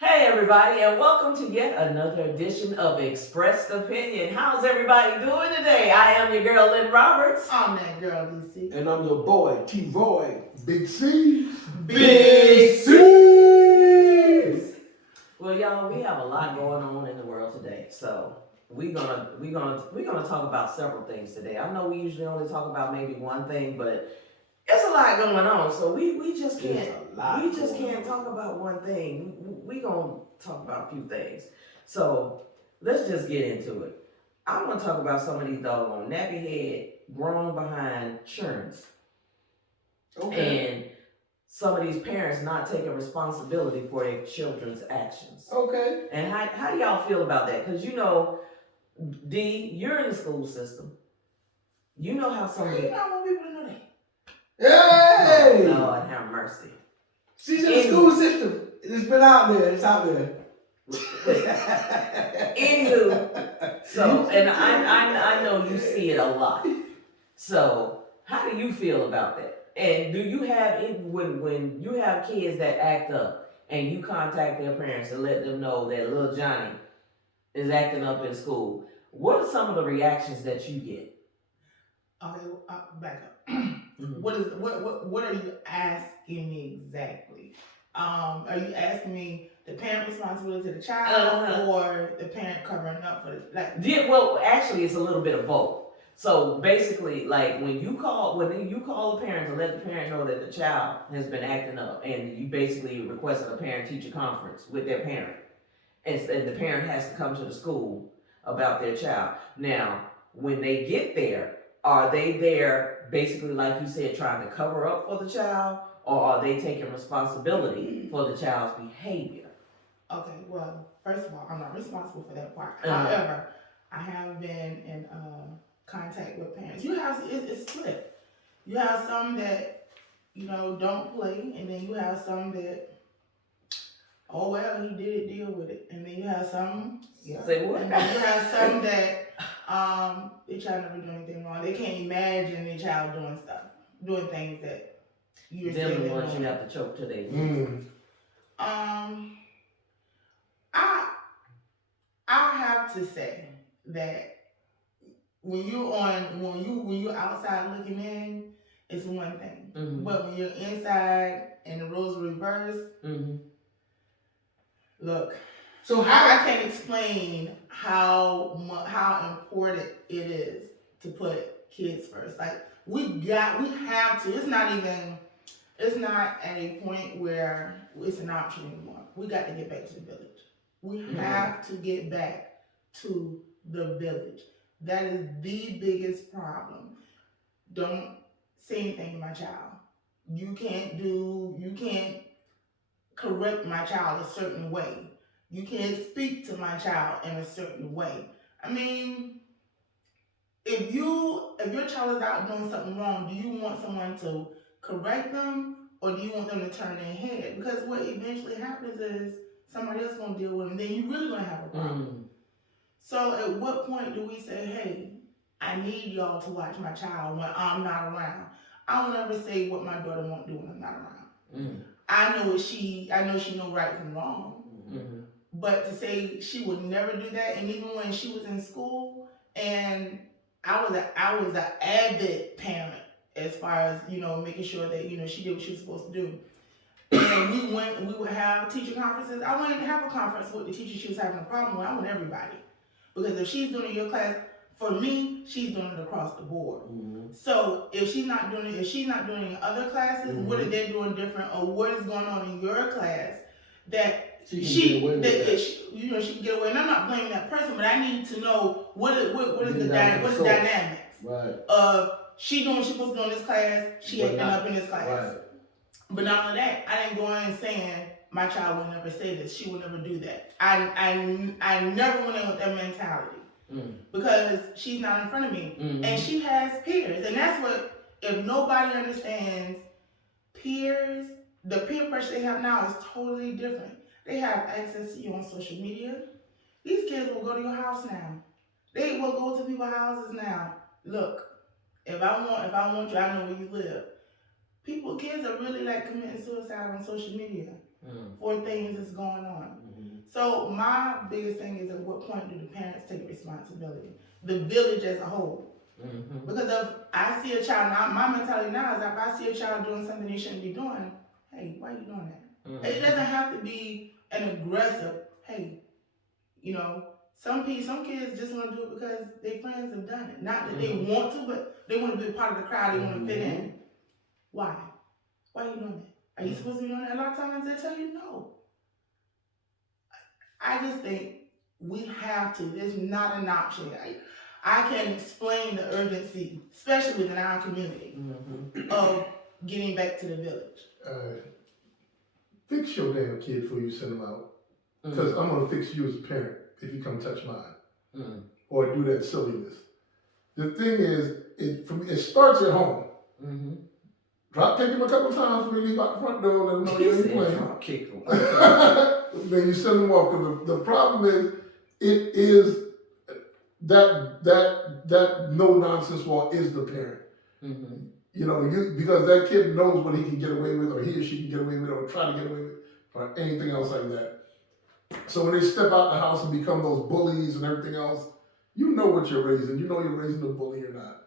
Hey everybody, and welcome to yet another edition of Expressed Opinion. How's everybody doing today? I am your girl Lynn Roberts. I'm that girl, DC. And I'm your boy, T-Roy. Big C. Big C's. Well, y'all, we have a lot going on in the world today, so we're gonna talk about several things today. I know we usually only talk about maybe one thing, but there's a lot going on, so we just can't talk about one thing. We gonna talk about a few things. So let's just get into it. I want to talk about some of these doggone nappy head, grown behind churns, and some of these parents not taking responsibility for their children's actions. Okay. And how do y'all feel about that? Because D, you're in the school system. You know how some of You don't want people to know that. Hey! Oh, Lord have mercy. She's in the school system. It's been out there. It's out there. Anywho, so, and I know you see it a lot. So, how do you feel about that? And do you have, when you have kids that act up and you contact their parents and let them know that little Johnny is acting up in school, what are some of the reactions that you get? Okay, back up. What are you asking me exactly? Are you asking me the parent responsibility to the child or the parent covering up for Well, actually, it's a little bit of both. So basically, like when you call the parent to let the parent know that the child has been acting up, and you basically requested a parent-teacher conference with their parent, and the parent has to come to the school about their child. Now, when they get there, are they there basically, like you said, trying to cover up for the child, or are they taking responsibility for the child's behavior? Okay, well, first of all, I'm not responsible for that part. However, I have been in contact with parents. You have it's split. You have some that don't play, and then you have some that, oh well, he did it, deal with it, and then you have some. Yeah. Say what? And then you have some that their child never do anything wrong. They can't imagine their child doing things that you're saying. Them the ones you have to choke to their I have to say that when you're outside looking in, it's one thing. Mm-hmm. But when you're inside and the roles are reversed, look. So I can't explain how important it is to put kids first. Like we have to. It's not at a point where it's an option anymore. We got to get back to the village. We have to get back to the village. That is the biggest problem. Don't say anything to my child. You can't correct my child a certain way. You can't speak to my child in a certain way. I mean, if your child is out doing something wrong, do you want someone to correct them, or do you want them to turn their head? Because what eventually happens is somebody else gonna deal with them. Then you're really gonna have a problem. So at what point do we say, hey, I need y'all to watch my child when I'm not around? I won't ever say what my daughter won't do when I'm not around. I know she know right from wrong. But to say she would never do that, and even when she was in school, and I was an avid parent as far as making sure that she did what she was supposed to do. And we would have teacher conferences. I wouldn't have a conference with the teacher she was having a problem with. I want everybody, because if she's doing it in your class, for me, she's doing it across the board. So if she's not doing it in other classes, what are they doing different, or what is going on in your class that she can get away? And I'm not blaming that person, but I need to know what is the dynamics. Right. Of she doing what she's supposed to do in this class, she acting up in this class. Right. But not only that, I didn't go in saying my child would never say this, she would never do that. I never went in with that mentality. Because she's not in front of me. And she has peers. And that's what, if nobody understands peers, the peer pressure they have now is totally different. They have access to you on social media. These kids will go to your house now. They will go to people's houses now. Look, if I want you, I know where you live. Kids are really like committing suicide on social media for things that's going on. So my biggest thing is, at what point do the parents take responsibility? The village as a whole. Because if I see a child now, my mentality now is, if I see a child doing something they shouldn't be doing, hey, why are you doing that? It doesn't have to be an aggressive, hey, you know, some kids just want to do it because their friends have done it. Not that they want to, but they want to be a part of the crowd. They want to fit in. Why? Why are you doing that? Are you supposed to be doing that? A lot of times they tell you no. I just think we have to. There's not an option. I can explain the urgency, especially within our community, of getting back to the village. Fix your damn kid before you send them out. Because I'm going to fix you as a parent if you come touch mine. Or do that silliness. The thing is, for me, it starts at home. Kick them a couple times when you leave out the front door, let them know you ain't playing. Kick them. Then you send them off. Because the problem is, it is that no nonsense wall is the parent. You know, because that kid knows what he can get away with, or he or she can get away with, or try to get away with, or anything else like that. So when they step out the house and become those bullies and everything else, you know what you're raising. You know you're raising a bully or not.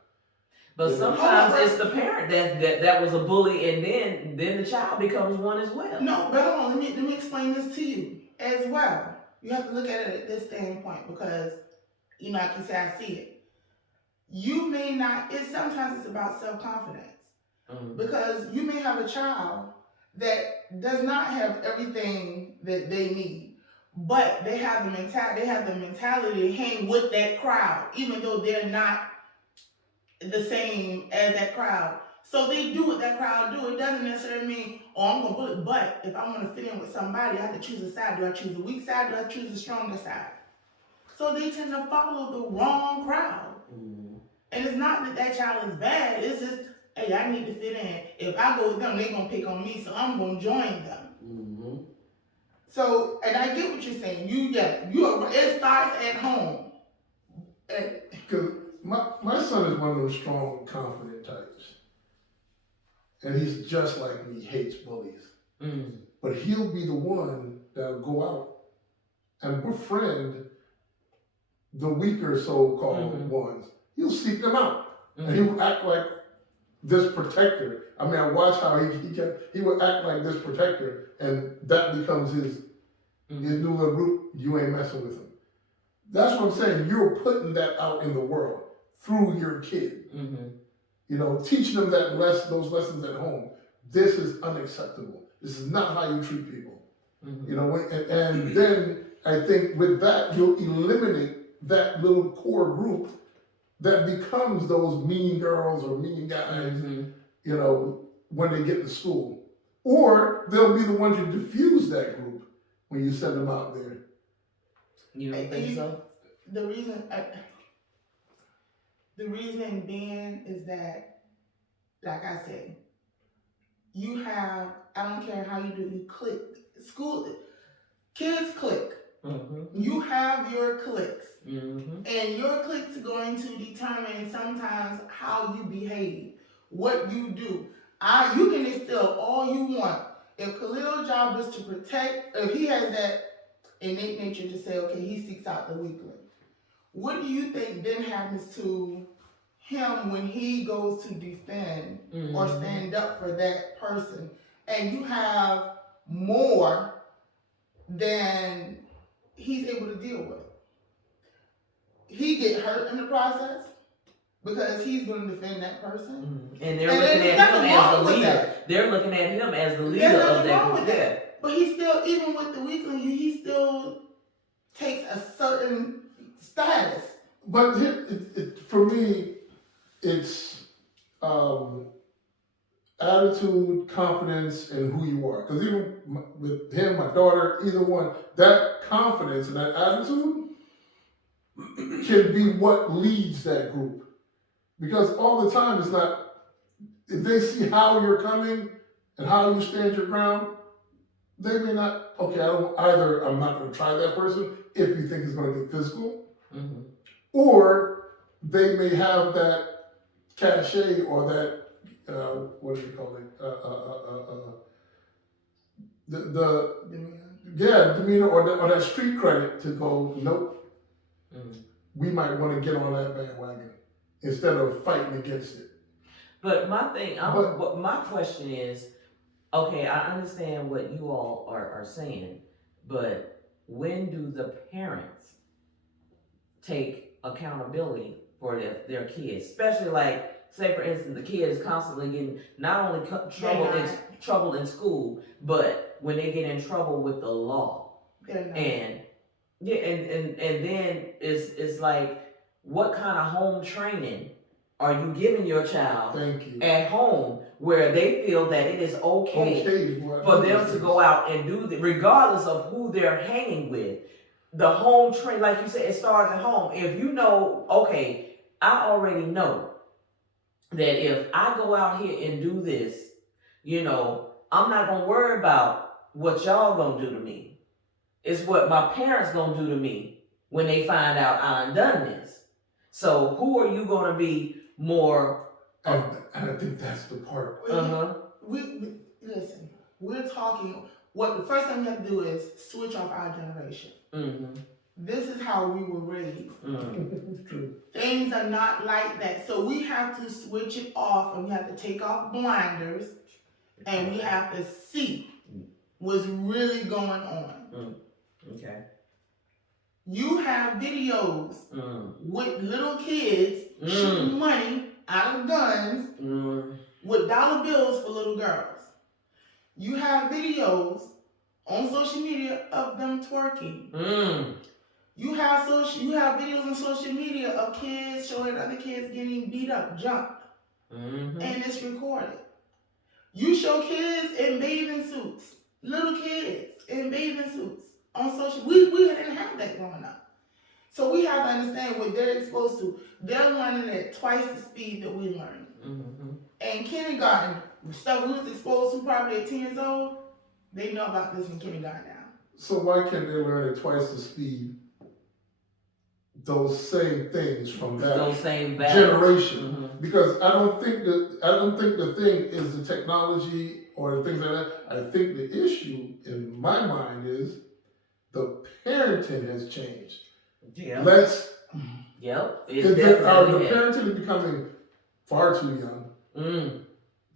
But sometimes it's the parent that was a bully, and then the child becomes one as well. No, but hold on, let me explain this to you as well. You have to look at it at this standpoint, because, you know, like you say, I see it. You may not, sometimes it's about self-confidence. Because you may have a child that does not have everything that they need, but they have the mentality to hang with that crowd, even though they're not the same as that crowd. So they do what that crowd do. It doesn't necessarily mean, oh, I'm going to bully. But if I want to fit in with somebody, I have to choose a side. Do I choose the weak side? Do I choose the stronger side? So they tend to follow the wrong crowd. And it's not that child is bad. It's just, hey, I need to fit in. If I go with them, they're going to pick on me, so I'm going to join them. So, and I get what you're saying. It starts at home. Because my son is one of those strong, confident types. And he's just like me, hates bullies. But he'll be the one that'll go out and befriend the weaker so-called ones. He'll seek them out. And he will act like this protector. I mean, I watch how he would act like this protector, and that becomes his new little group. You ain't messing with him. That's what I'm saying. You're putting that out in the world through your kid. You know, teaching them those lessons at home. This is unacceptable. This is not how you treat people. You know, and then I think with that, you'll eliminate that little core group that becomes those mean girls or mean guys, you know, when they get to school. Or they'll be the ones who diffuse that group when you send them out there. You don't think so? The reason being is that, like I said, you have, I don't care how you do, you click. Kids click. You have your clicks. And your clicks are going to determine sometimes how you behave, what you do. You can instill all you want. If Khalil's job is to protect, if he has that innate nature to say, okay, he seeks out the weakling, what do you think then happens to him when he goes to defend or stand up for that person, and you have more than he's able to deal with? He get hurt in the process because he's going to defend that person. And they're looking at him as the leader. They're looking at him as the leader of that group. But he still, even with the weakling, he still takes a certain status. But for me, it's attitude, confidence, and who you are. Because even with him, my daughter, either one, that confidence and that attitude can be what leads that group. Because all the time, it's not, if they see how you're coming and how you stand your ground, they may not, okay, I'm not going to try that person if you think it's going to get physical. Or they may have that cachet or that, what do you call it? Yeah, demeanor or that street credit to go, nope, Mm. we might want to get on that bandwagon instead of fighting against it. But my thing, But- what my question is, okay, I understand what you all are saying, but when do the parents take accountability for their kids? Especially like, say for instance, the kid is constantly getting not only trouble in school, but when they get in trouble with the law. They're not. And yeah, and then it's like, what kind of home training are you giving your child Thank you. at home where they feel that it is okay for them to go out and do that, regardless of who they're hanging with? The home train, like you said, it starts at home. If you know, okay, I already know that if I go out here and do this, I'm not gonna worry about what y'all gonna do to me. It's what my parents gonna do to me when they find out I done this. So who are you gonna be more? And I think that's the part. We listen. We're talking. What the first thing we have to do is switch off our generation. Mm-hmm. This is how we were raised. Mm-hmm. True. Things are not like that. So we have to switch it off, and we have to take off blinders, and we have to see what's really going on. Okay. You have videos with little kids shooting money out of guns with dollar bills for little girls. You have videos on social media of them twerking. You have videos on social media of kids showing other kids getting beat up, jumped, and it's recorded. You show kids in bathing suits, little kids in bathing suits on social. We didn't have that growing up, so we have to understand what they're exposed to. They're learning at twice the speed that we learn. And kindergarten stuff we was exposed to probably at 10 years old. They know about this in kindergarten now. So why can't they learn at twice the speed those same things from that generation? Because I don't think the thing is the technology or the things like that. I think the issue in my mind is the parenting has changed. Yeah. The parenting is becoming far too young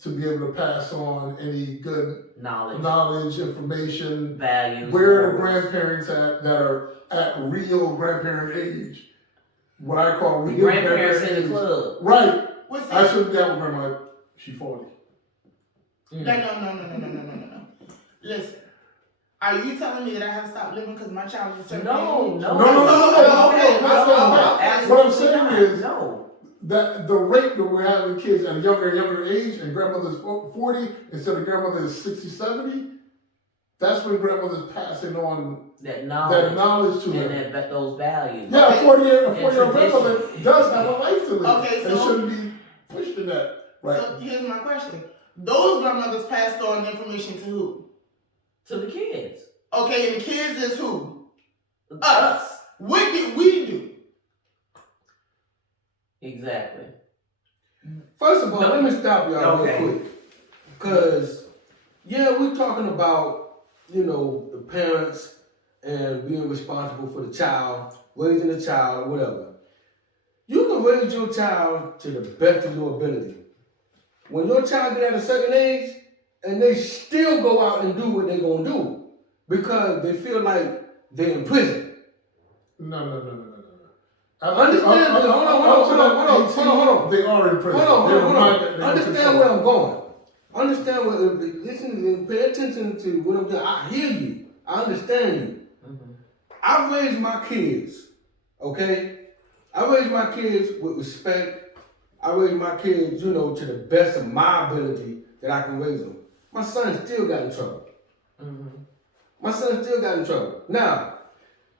to be able to pass on any good knowledge, information, values. Where are the grandparents at that are at real grandparent age? What I call real grandparents grandparent in the club. Right. I shouldn't be out with grandma. She's 40. No. Listen. Are you telling me that I have to stop living because my child is a certain age? No. What I'm saying is that the rate that we're having kids at a younger age and grandmother's 40 instead of grandmother is 60, 70, that's when grandmother's passing on that knowledge to them. And those values. Yeah, a 40-year-old grandmother does have a life to live. Okay, so it shouldn't be pushed in that. Right. So here's my question. Those grandmothers passed on information to who? To the kids. Okay, and the kids is who? Us. What did we do? Exactly. First of all, let me stop y'all real quick. Because, we're talking about, the parents and being responsible for the child, raising the child, whatever. You can raise your child to the best of your ability. When your child get at a certain age, and they still go out and do what they're going to do because they feel like they're in prison. No. Understand? Hold on. They are in prison. Hold on. Understand where I'm going. Understand where. Listen and pay attention to what I'm doing. I hear you. I understand you. I raised my kids. Okay. I raised my kids with respect. I raised my kids, to the best of my ability that I can raise them. My son still got in trouble. My son still got in trouble. Now,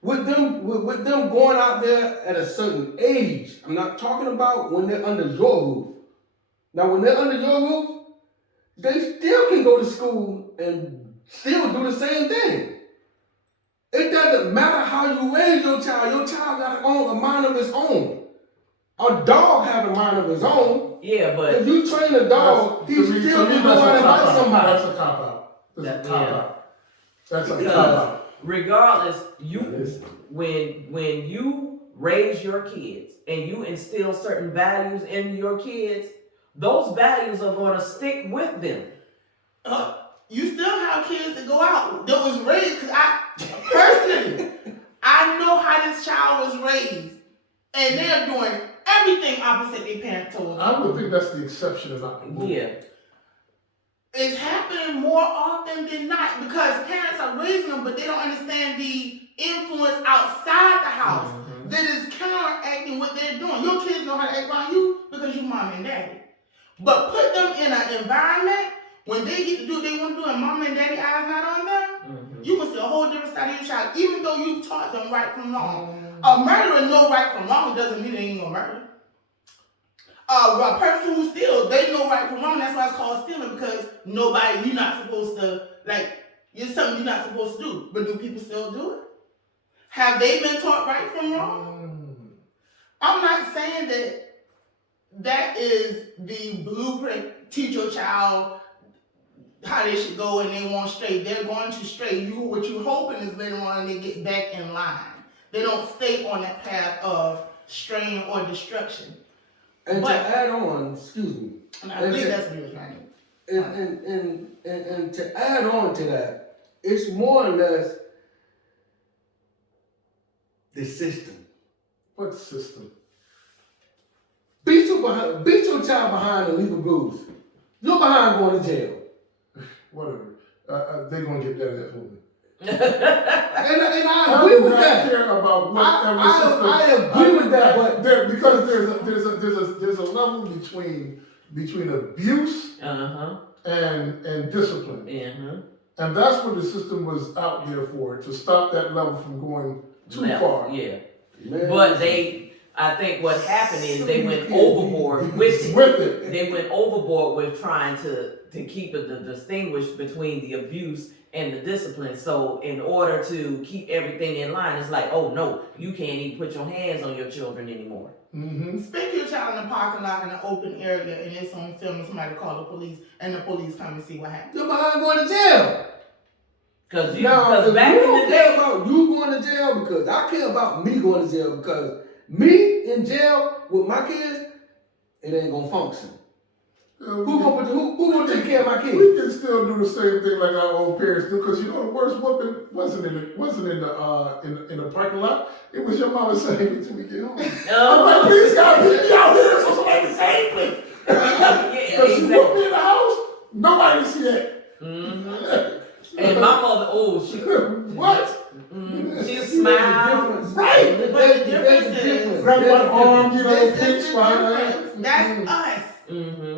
with them going out there at a certain age, I'm not talking about when they're under your roof. Now, when they're under your roof, they still can go to school and still do the same thing. It doesn't matter how you raise your child got a mind of his own. A dog has a mind of his own. Yeah, but if you train a dog, he's still going to bite somebody. That's a cop out. That's a cop out. regardless, Listen. when you raise your kids and you instill certain values in your kids, those values are going to stick with them. You still have kids that go out that was raised, because I personally, I know how this child was raised, and they're doing everything opposite their parent told them. I would think that's the exception and not the rule. Yeah. It's happening more often than not because parents are raising them, but they don't understand the influence outside the house that is counteracting what they're doing. Your kids know how to act around you because you mom and daddy. But put them in an environment when they get to do what they want to do and mom and daddy eyes not on them, you can see a whole different side of your child, even though you've taught them right from wrong. A murderer know right from wrong doesn't mean they ain't gonna murder. A person who steals, they know right from wrong. That's why it's called stealing, because you're not supposed to, it's something you're not supposed to do. But do people still do it? Have they been taught right from wrong? I'm not saying that is the blueprint. Teach your child how they should go and they won't stray. They're going to stray. What you're hoping is later on they get back in line. They don't stay on that path of straying or destruction. And to add on, excuse me. And I believe that's what he was trying to. And to add on to that, it's more or less the system. What system? Beat your child behind and leave a bruise. You're behind going to jail. Whatever. They're going to get that at home. And I agree with that. I don't care about whatever system. I agree with that, but because there's a level between abuse and discipline. And that's what the system was out there for, to stop that level from going too far. Yeah. Man, But I think what happened is they went overboard with it. They went overboard with trying to keep it distinguished between the abuse and the discipline. So in order to keep everything in line, it's like, oh no, you can't even put your hands on your children anymore. Spank your child in the parking lot in an open area and it's on film and somebody call the police and the police come and see what happened. you're behind going to jail. Because back in the day, about you going to jail, because I care about me going to jail, because me in jail with my kids, it ain't gonna function. Who gonna take care of my kids? We can still do the same thing like our old parents do, because the worst whooping wasn't in the parking lot. It was your mama saying it till we get home. I'm like, please God, beat me out here so somebody can save me. Because she whooped me in the house, nobody can see that. And my mother, she what? She smiled. Right. But the difference is, Grab one arm, this pinch is the difference. That's us.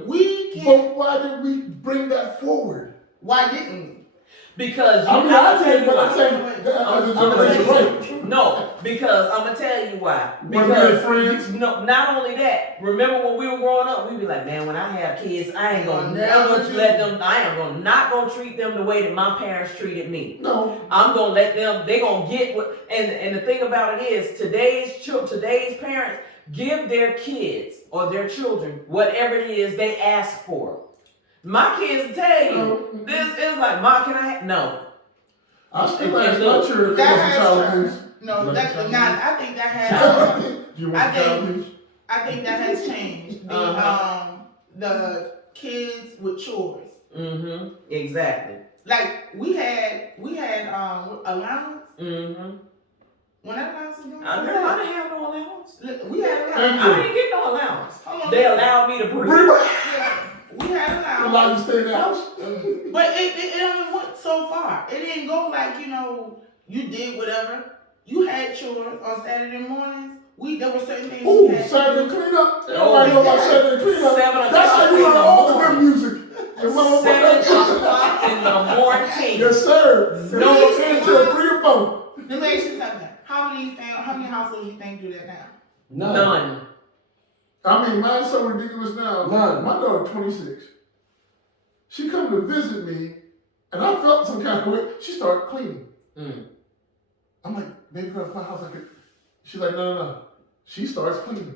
We can't. But why did we bring that forward? Why didn't we? Because I'm gonna tell you why. Because not only that, remember when we were growing up, we'd be like, man, when I have kids, I ain't gonna never let them. Not gonna treat them the way that my parents treated me. No, I'm gonna let them. They gonna get what. And the thing about it is, today's parents give their kids or their children whatever it is they ask for. My kids tell you, this is like, Mom, can I have? No. I still ask my children if they want some child abuse. No, I think that has. You want child abuse? I think that has changed. The kids with chores. Exactly. Like we had allowance. When that allowance was going, I didn't have no allowance. We had allowance. I didn't get no allowance. They allowed me to breathe. We had allowance. Allowed to stay in the house. But it only went so far. It didn't go like, you did whatever. You had chores on Saturday mornings. There were certain things. Ooh, Saturday cleanup. Everybody know about Saturday cleanup. 7 That's how you learn all the good music. 7 o'clock in the morning. Yes, sir. No, until 3 or 4. Let me ask you something. How many households you think do that now? None. I mean, mine's so ridiculous now. None. My daughter, 26. She come to visit me, and I felt some kind of way. She started cleaning. I'm like, baby girl, my house. She's like, no. She starts cleaning.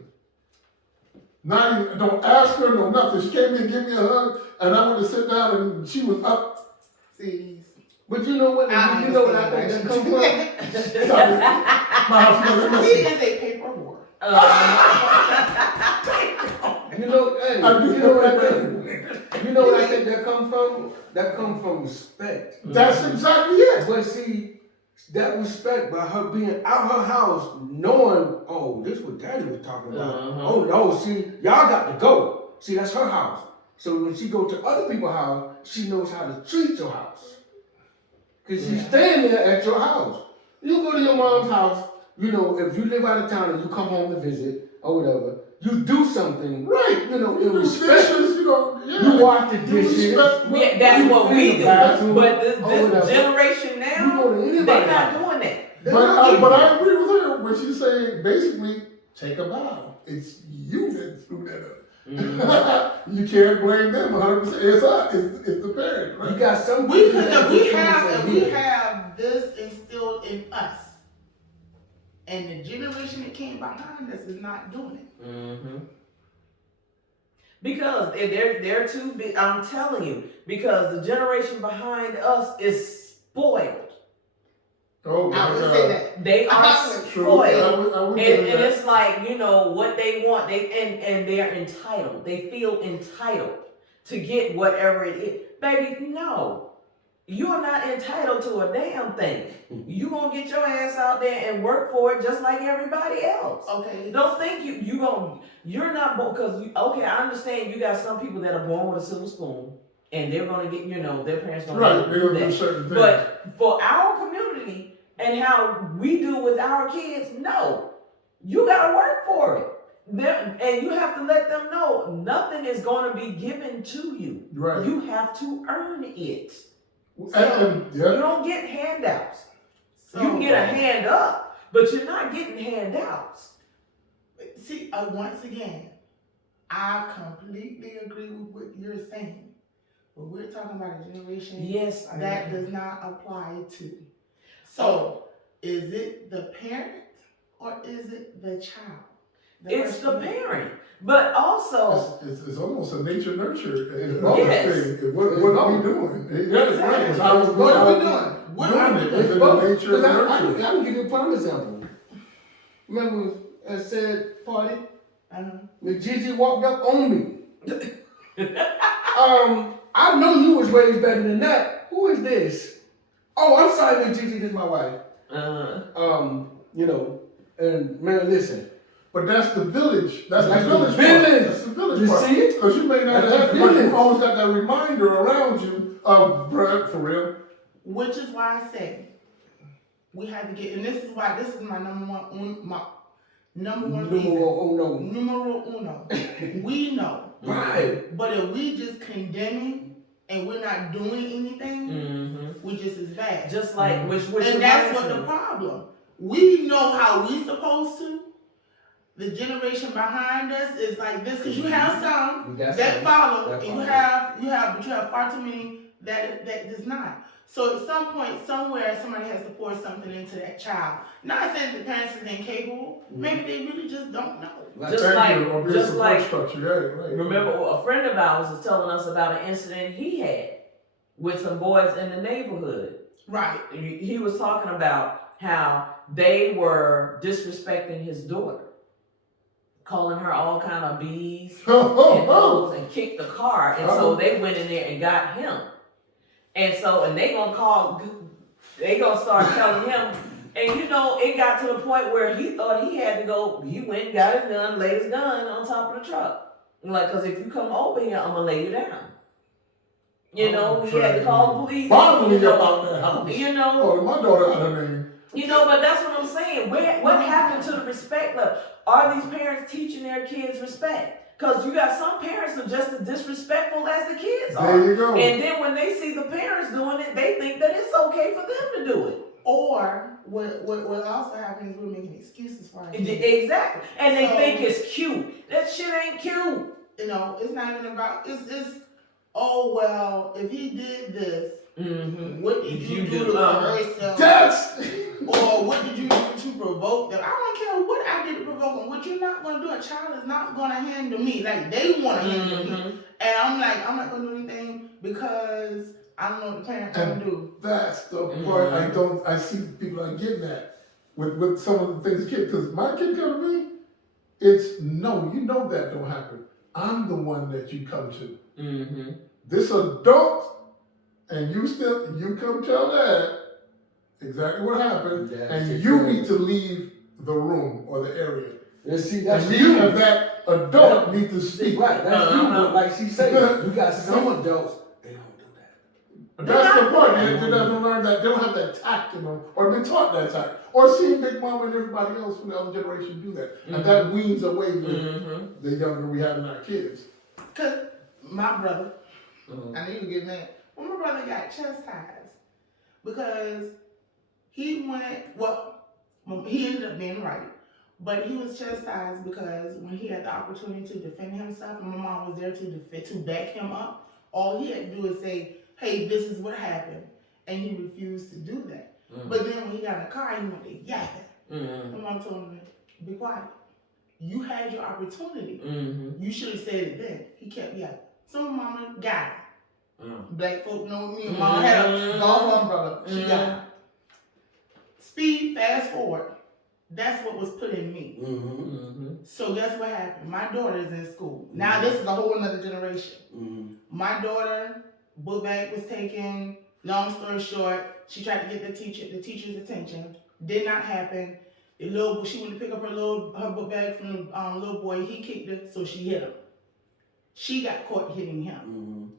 Not even, don't ask her, no nothing. She came in and gave me a hug, and I went to sit down, and she was up. See, But you know what? I You know what I think that comes from? My house doesn't He listen. is a paper whore. You know, hey, I do you know what I know think? You know what I think that comes from? That comes from respect. That's exactly it. But see, that respect by her being out her house, knowing, oh, this is what Daddy was talking about. Oh no, see, y'all got to go. See, that's her house. So when she go to other people's house, she knows how to treat your house. Cause she's staying there at your house. You go to your mom's house, you know, if you live out of town and you come home to visit or whatever, you do something, Right. you know, in You do respect. dishes, you know, yeah. You wash the You dishes. respect Yeah, that's what clean we the do. bathroom, But this or whatever. generation You now, go to anybody's they're not house. doing that. They're But not doing but that. I agree with her when she's saying basically take a bow. It's you that screwed that up. You can't blame them 100%. It's us. It's the parent. Right? You got some We people that we just have say, we yeah. have this instilled in us, and the generation that came behind us is not doing it. Mm-hmm. Because they're too big. I'm telling you, because the generation behind us is spoiled. Oh, I would say that. They are True. spoiled. I would And say that. it's like, you know, what they want, and they're entitled. They feel entitled to get whatever it is. Baby, no. You're not entitled to a damn thing. You gonna get your ass out there and work for it just like everybody else. Okay. Don't think you're not, because, okay, I understand you got some people that are born with a silver spoon and they're gonna get, you know, their parents gonna Right, they're do gonna do that. certain things. But for our community and how we do with our kids, no. You gotta work for it. And you have to let them know nothing is gonna be given to you. Right. You have to earn it. And You don't get handouts. So, You can get a hand up, but you're not getting handouts. see, once again, I completely agree with what you're saying. But we're talking about a generation Yes, that does not apply to. So, is it the parent or is it the child? It's the parent, but also it's almost a nature nurture Yes. thing. What are we doing? Exactly. What are we doing? What are we Doing it. doing? It's in the nature of I nurture. can give you a prime example. Remember, I said party when Gigi walked up on me. I know you was raised better than that. Who is this? Oh, I'm sorry, Miss Gigi, this is my wife. You know, and man, listen. But that's the village. That's the That's village. the village. Part. That's the village You part. see it? Because you may not That's have the it, but village. you always got that reminder around you of, bruh, for real. Which is why I say we have to get, and this is my number one, reason. Numero uno. We know. Right. But if we just condemning and we're not doing anything, we just as bad. just like which And that's what the problem. We know how we supposed to. The generation behind us is like this, because you have some that follow, and you have far too many that does not. So at some point, somewhere, somebody has to pour something into that child. Not saying the parents is incapable. Maybe they really just don't know. Just like structure. Right. remember, a friend of ours was telling us about an incident he had with some boys in the neighborhood. Right. He was talking about how they were disrespecting his daughter, calling her all kind of B's and O's, and kicked the car. And so they went in there and got him. And they gonna start telling him. And you know, it got to the point where he thought he had to go. He went and got his gun, laid his gun on top of the truck. Like, because if you come over here, I'm gonna lay you down. You know, he had to call the police. Probably about that house. You know. Oh, my daughter had her name. You know, but that's what I'm saying. What happened to the respect level? Are these parents teaching their kids respect? Because you got some parents who are just as disrespectful as the kids are. There you go. And then when they see the parents doing it, they think that it's okay for them to do it. Or what also happens is we're making excuses for our kids. Exactly. And they So- think it's cute. That shit ain't cute. You know, it's not even about, it's oh, well, if he did this, what did you do to coerce him? Or what did you do to provoke them? I don't care what I did to provoke them. What you're not going to do, a child is not going to handle me like they want to handle me. And I'm like, I'm not going to do anything because I don't know what the parents gonna do. That's the part I see people are getting at with some of the things kids, because my kid come to me, it's no, you know that don't happen. I'm the one that you come to. Mm-hmm. This adult, and you come tell dad exactly what happened, and you need to leave the room or the area. And see, that's And you. and that adult need to speak. Right, that's you. But like she said, you got some adults, they don't do that. That's the part. They haven't learned that. They don't have that tact in them, or been taught that tact, or seen Big Mama and everybody else from the other generation do that, and that weans away with the younger we have in our kids. Cause my brother, I knew you would get mad. When my brother got chastised because he ended up being right, but he was chastised because when he had the opportunity to defend himself, and my mom was there to back him up, all he had to do is say, "Hey, this is what happened," and he refused to do that. But then when he got in the car, he went to yapping. My mom told him, "Be quiet. You had your opportunity. You should have said it then." He kept yapping. So my mama got him. Black folk know me and mama had a golf umbrella. She got him. Speed, fast forward. That's what was put in me. So guess what happened? My daughter is in school. Now this is a whole another generation. My daughter, book bag was taken. Long story short, she tried to get the teacher's attention. Did not happen. She went to pick up her book bag from the little boy. He kicked her, so she hit him. She got caught hitting him.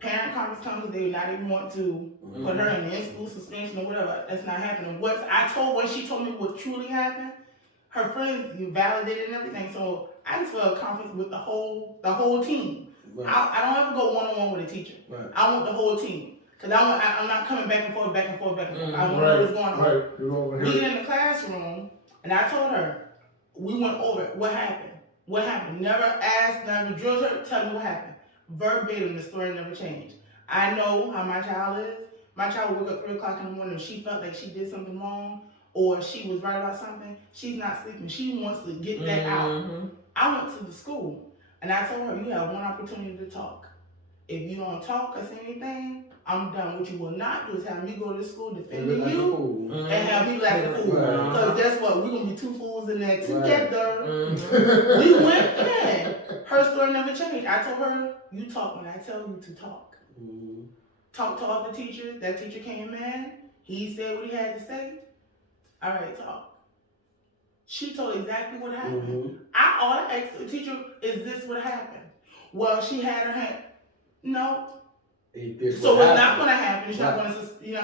Parent conference comes, they not even want to put her in in-school suspension or whatever. That's not happening. When she told me what truly happened, her friends validated and everything. So I just felt a conference with the whole team. Right. I don't ever go one-on-one with a teacher. Right. I want the whole team. Because I'm not coming back and forth. I want to know what's going on. Right. We get in the classroom, and I told her, we went over it. What happened? Never asked, never drilled her, tell me what happened. Verbatim, the story never changed. I know how my child is. My child woke up 3 o'clock in the morning. If she felt like she did something wrong or she was right about something, she's not sleeping. She wants to get that out. I went to the school, and I told her, you have one opportunity to talk. If you don't talk or say anything, I'm done. What you will not do is have me go to the school defending you and have me like a fool. Because guess what? We're going to be two fools in there together. We went in. Her story never changed. I told her, you talk when I tell you to talk. Talk to all the teachers. That teacher came in. He said what he had to say. All right, talk. She told exactly what happened. All I asked the teacher, is this what happened? Well, she had her hand. No. So it's not going to happen. You're not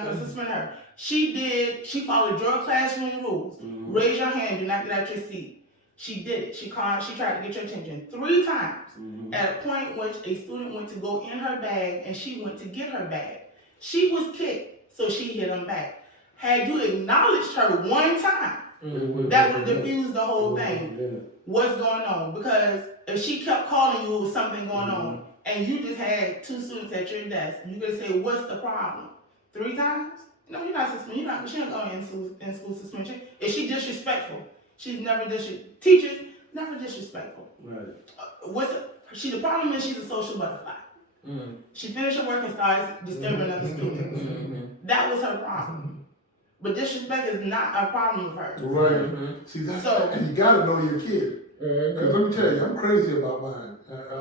going to suspend her. She followed your classroom rules. Raise your hand. Do not get out your seat. She did it. She tried to get your attention 3 times. At a point which a student went to go in her bag and she went to get her bag. She was kicked, so she hit him back. Had you acknowledged her 1 time, that would diffuse the whole thing. What's going on? Because if she kept calling you, it was something going on. And you just had 2 students at your desk, you're going to say, what's the problem? 3 times? No, you're not suspended. She don't go in school suspension. Is she disrespectful? She's never disrespectful. Teachers, never disrespectful. Right. The problem is she's a social butterfly. She finished her work and starts disturbing other students. That was her problem. But disrespect is not a problem with her. Right. See, and you got to know your kid. Because let me tell you, I'm crazy about mine.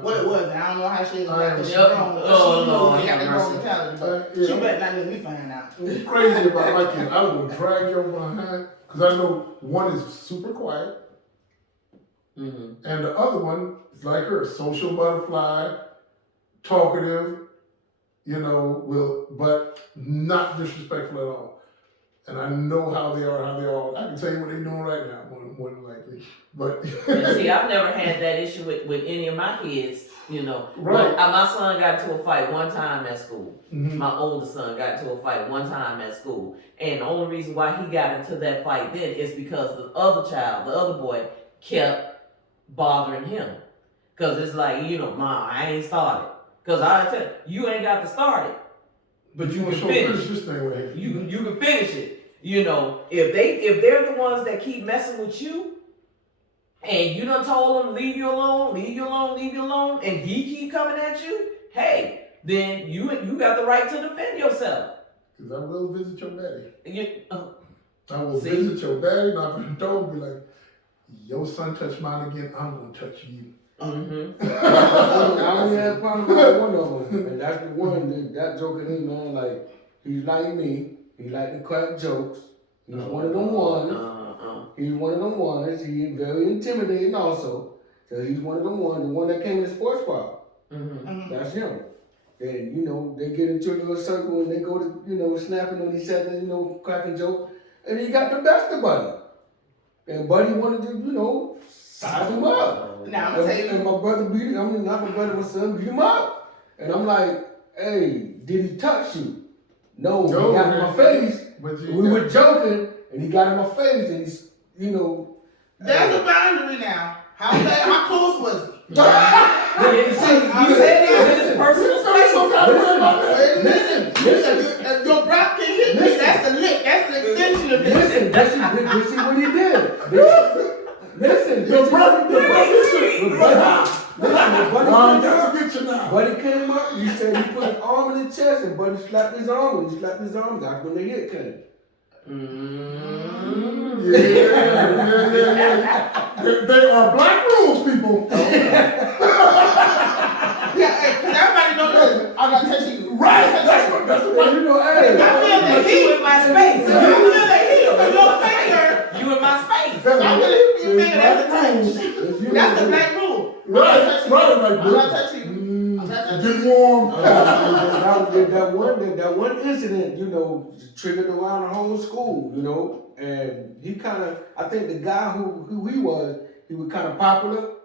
What it was, I don't know how she is because she's grown. She got the grown mentality, but she better not let me find out. I'm crazy about my kid. I will drag your behind because I know one is super quiet, and the other one is like her, social butterfly, talkative, but not disrespectful at all. And I know how they are. I can tell you what they're doing right now, more than likely. But see, I've never had that issue with any of my kids, Right. But my son got into a fight one time at school. My oldest son got into a fight one time at school. And the only reason why he got into that fight then is because the other boy, kept bothering him. Because it's like, Mom, I ain't started. Because I tell you ain't got to start it. But you can finish this thing right here. You can finish it. If they're the ones that keep messing with you, and you done told them leave you alone, and he keep coming at you, hey, then you got the right to defend yourself. Because I will visit your daddy. I will See? visit your daddy, knock on the door, and be like, your son touched mine again, I'm going to touch you. Mm-hmm. I only had a problem with one of them, and that's the one that joker in, man. Like, he's like me. He like to crack jokes. He's one of them ones. He's one of them ones. He's very intimidating also. So he's one of them ones. The one that came in the sports bar. Mm-hmm. That's him. And, you know, they get into a little circle and they go to, you know, snapping on each other, you know, cracking jokes. And he got the best of Buddy. And Buddy wanted to, you know, size him up. Now, I'm going to tell you. And my brother beat him. I mean, not my brother, my son beat him up. And I'm like, hey, did he touch you? No, he got in my face. We were joking, and he got in my face, and he's, you know. There's a boundary now. How close was he? I'm saying this is personal space. Listen. If your breath can hit me, that's a lick. That's the extension of this. Listen, see what he did. Listen, your brother Buddy came up, he said he put his arm in his chest, and Buddy slapped his arm, and he slapped his arm, that's when the hit came. They are black rules, people. Yeah, because everybody knows this. I'm going to touch you. Right, that's the way. You know, hey. I feel the heat. You in my space. I feel the heat of your finger. You in my space. I feel the heat of your finger. That's a touch. That's the black rule. Right, I'm not touching you. Get warm. That one incident, you know, triggered around the whole school, you know, and he kind of, I think the guy who he was kind of popular,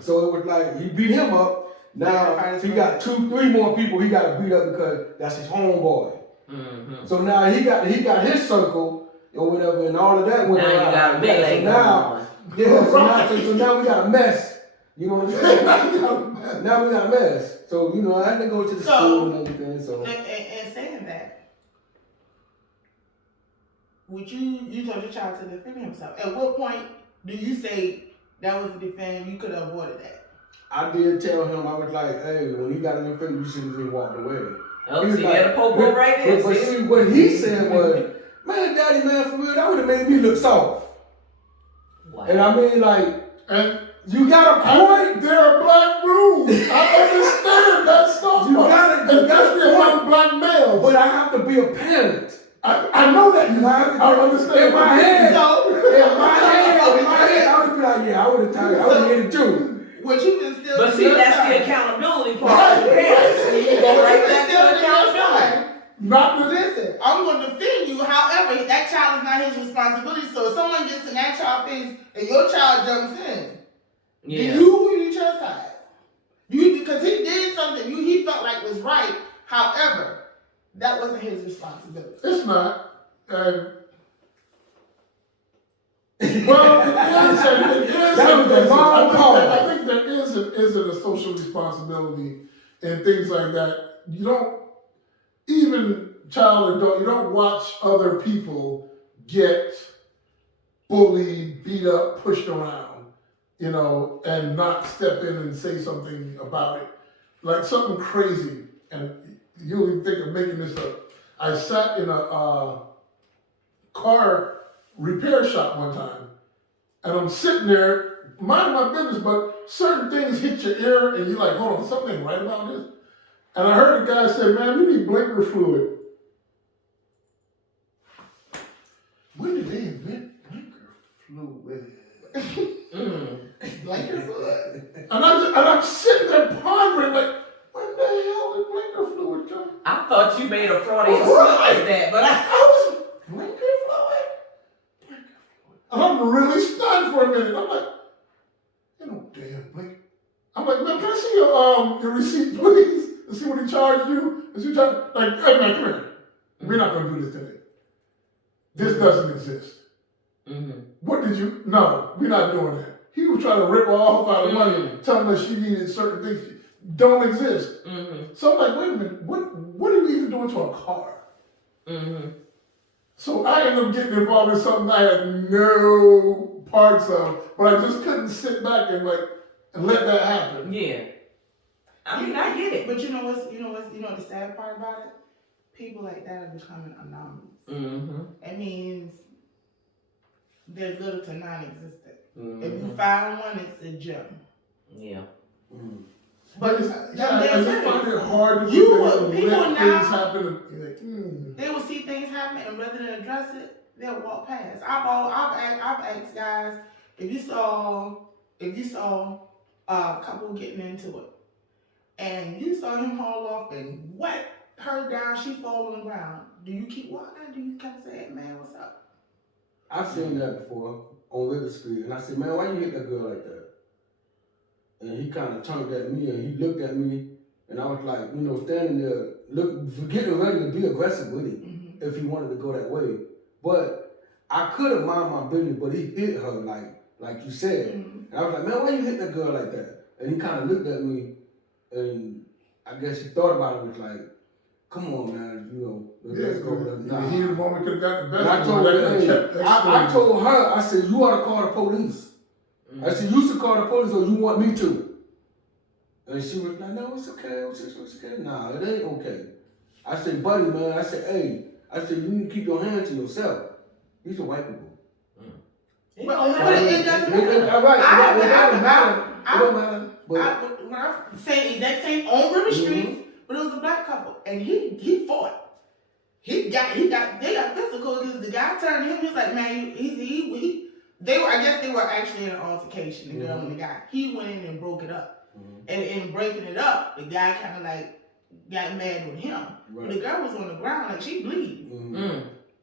so it was like he beat him up. Now he got 2-3 more people he got to beat up because that's his homeboy. Mm-hmm. So now he got his circle or whatever, and all of that went now around. You got a melee so now, so now we got a mess. You know what I'm saying? Now we got a mess. So, you know, I had to go to the school and everything. So, and saying that, would you told your child to defend himself? At what point do you say that was a defend? You could have avoided that. I did tell him, I was like, hey, when he got in the face, you should have just walked away. Oh, see, you had a poke right there. But see, what he said was, man, daddy, man, for real, that would have made me look soft. Wow. And I mean, like, and you got a point. There are black rules. I understand that stuff. You got especially among black males. But I have to be a parent. I know that. I understand. In my head, I would be like, yeah, I would have tired. I would have hit it too. What you can still but see, that's the accountability part of the parents. So you go right back to accountability. Not to listen. I'm going to defend you. However, that child is not his responsibility. So if someone gets in that child's face and your child jumps in, then you chastise. Because he did something he felt like was right. However, that wasn't his responsibility. It's not. Well, it is. That was the wrong call. I think there isn't a social responsibility and things like that. You don't, even child or adult, you don't watch other people get bullied, beat up, pushed around, you know, and not step in and say something about it. Like something crazy, and you'll even think of making this up. I sat in a car repair shop one time, and I'm sitting there, minding my business, but certain things hit your ear, and you're like, hold on, something ain't right about this. And I heard the guy say, man, you need blinker fluid. When did they invent blinker fluid? Blinker fluid? And I'm sitting there pondering, like, when the hell did blinker fluid come? I thought you made a Freudian slip like that, but I was blinker fluid? And I'm really stunned for a minute. I'm like, you know, damn blink. I'm like, man, can I see your receipt, please? And see what he charged you? And she charged, like, hey man, come here. We're not gonna do this today. This doesn't exist. Mm-hmm. What did you? No, we're not doing that. He was trying to rip her off out of money, telling her she needed certain things that don't exist. Mm-hmm. So I'm like, wait a minute, what are you even doing to a car? Mm-hmm. So I ended up getting involved in something I had no parts of, but I just couldn't sit back and let that happen. Yeah. I mean, I get it. But you know what the sad part about it? People like that are becoming anonymous. Mm-hmm. That means they're little to non-existent. Mm-hmm. If you find one, it's a gem. Yeah. Mm. But I just find it hard to people let things now happen. And you're like, they will see things happen, and rather than address it, they'll walk past. I've asked guys if you saw a couple getting into it, and you saw him haul off and whack her down, she fall on the ground. Do you keep walking? Do you kind of say, "Hey, man, what's up?" I've seen that before on River Street, and I said, man, why you hit that girl like that? And he kind of turned at me, and he looked at me, and I was like, standing there, getting ready to be aggressive with him if he wanted to go that way. But I could have mind my business, but he hit her like you said. And I was like, man, why you hit that girl like that? And he kind of looked at me, and I guess he thought about it and was like, come on, man, let's go. Nah. he the moment could have got the best. And I told her, I told her, I said, you ought to call the police. I said, you should call the police, or you want me to? And she was like, no, it's okay. It's okay. Nah, it ain't okay. I said, buddy, man. I said, hey. I said, you need to keep your hand to yourself. These are white people. But it doesn't matter. It doesn't matter. It don't matter. When I say exact same on River Street, but it was a black couple, and he fought. They got physical because the guy turned to him. He was like, man, I guess they were actually in an altercation, the girl and the guy. He went in and broke it up. And in breaking it up, the guy kind of like got mad with him. Right. But the girl was on the ground, like she bleeding.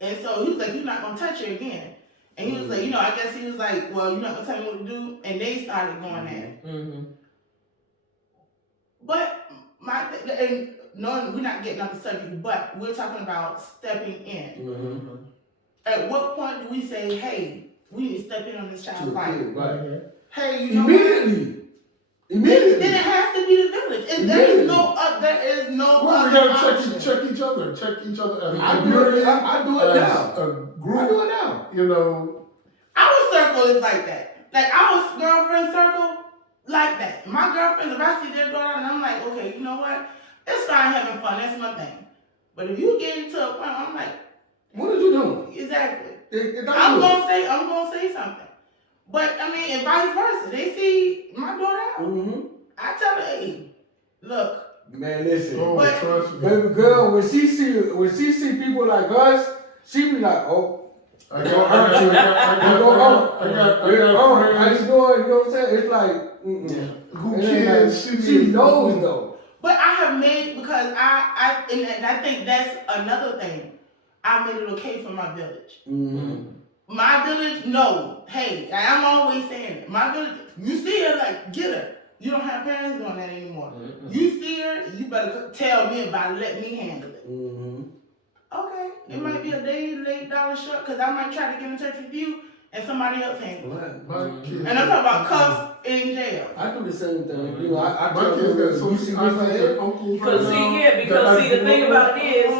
And so he was like, you're not going to touch her again. And he was like, I guess he was like, well, you're not going to tell me what to do. And they started going at it. But we're not getting off the subject, but we're talking about stepping in. At what point do we say, hey, we need to step in on this child's life? Right. Hey, Immediately. Then it has to be the village. And there is no well, other we gotta option. check each other as I do it as now. a group. I do it now. Our circle is like that. Like our girlfriend circle, like that. My girlfriends, if I see their daughter and I'm like, okay, you know what? It's fine having fun. That's my thing. But if you get into a point, I'm like, what are you doing? Exactly. I'm gonna say something. But I mean, and vice versa. They see my daughter out. I tell her, hey, look. Man, listen. Trust me. Baby girl, when she see people like us, she be like, oh. I got friends. How you doing? You know what I'm saying? It's like, Who cares? She knows though. But I have made, because I think that's another thing. I made it okay for my village. My village, no. Hey, I'm always saying it. My village, you see her, like, get her. You don't have parents doing that anymore. You see her, you better tell me about it. Let me handle it. Okay. It might be a day late, dollar short, because I might try to get in touch with you and somebody else handle it. And I'm talking about cuffs in jail. I do the same thing. I my kids got so many aunties and uncles. Because the thing about it is.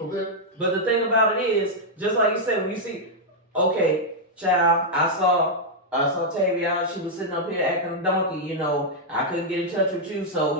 Okay. But the thing about it is, just like you said, when you see, okay, child, I saw Tavia, she was sitting up here acting a donkey, I couldn't get in touch with you, so,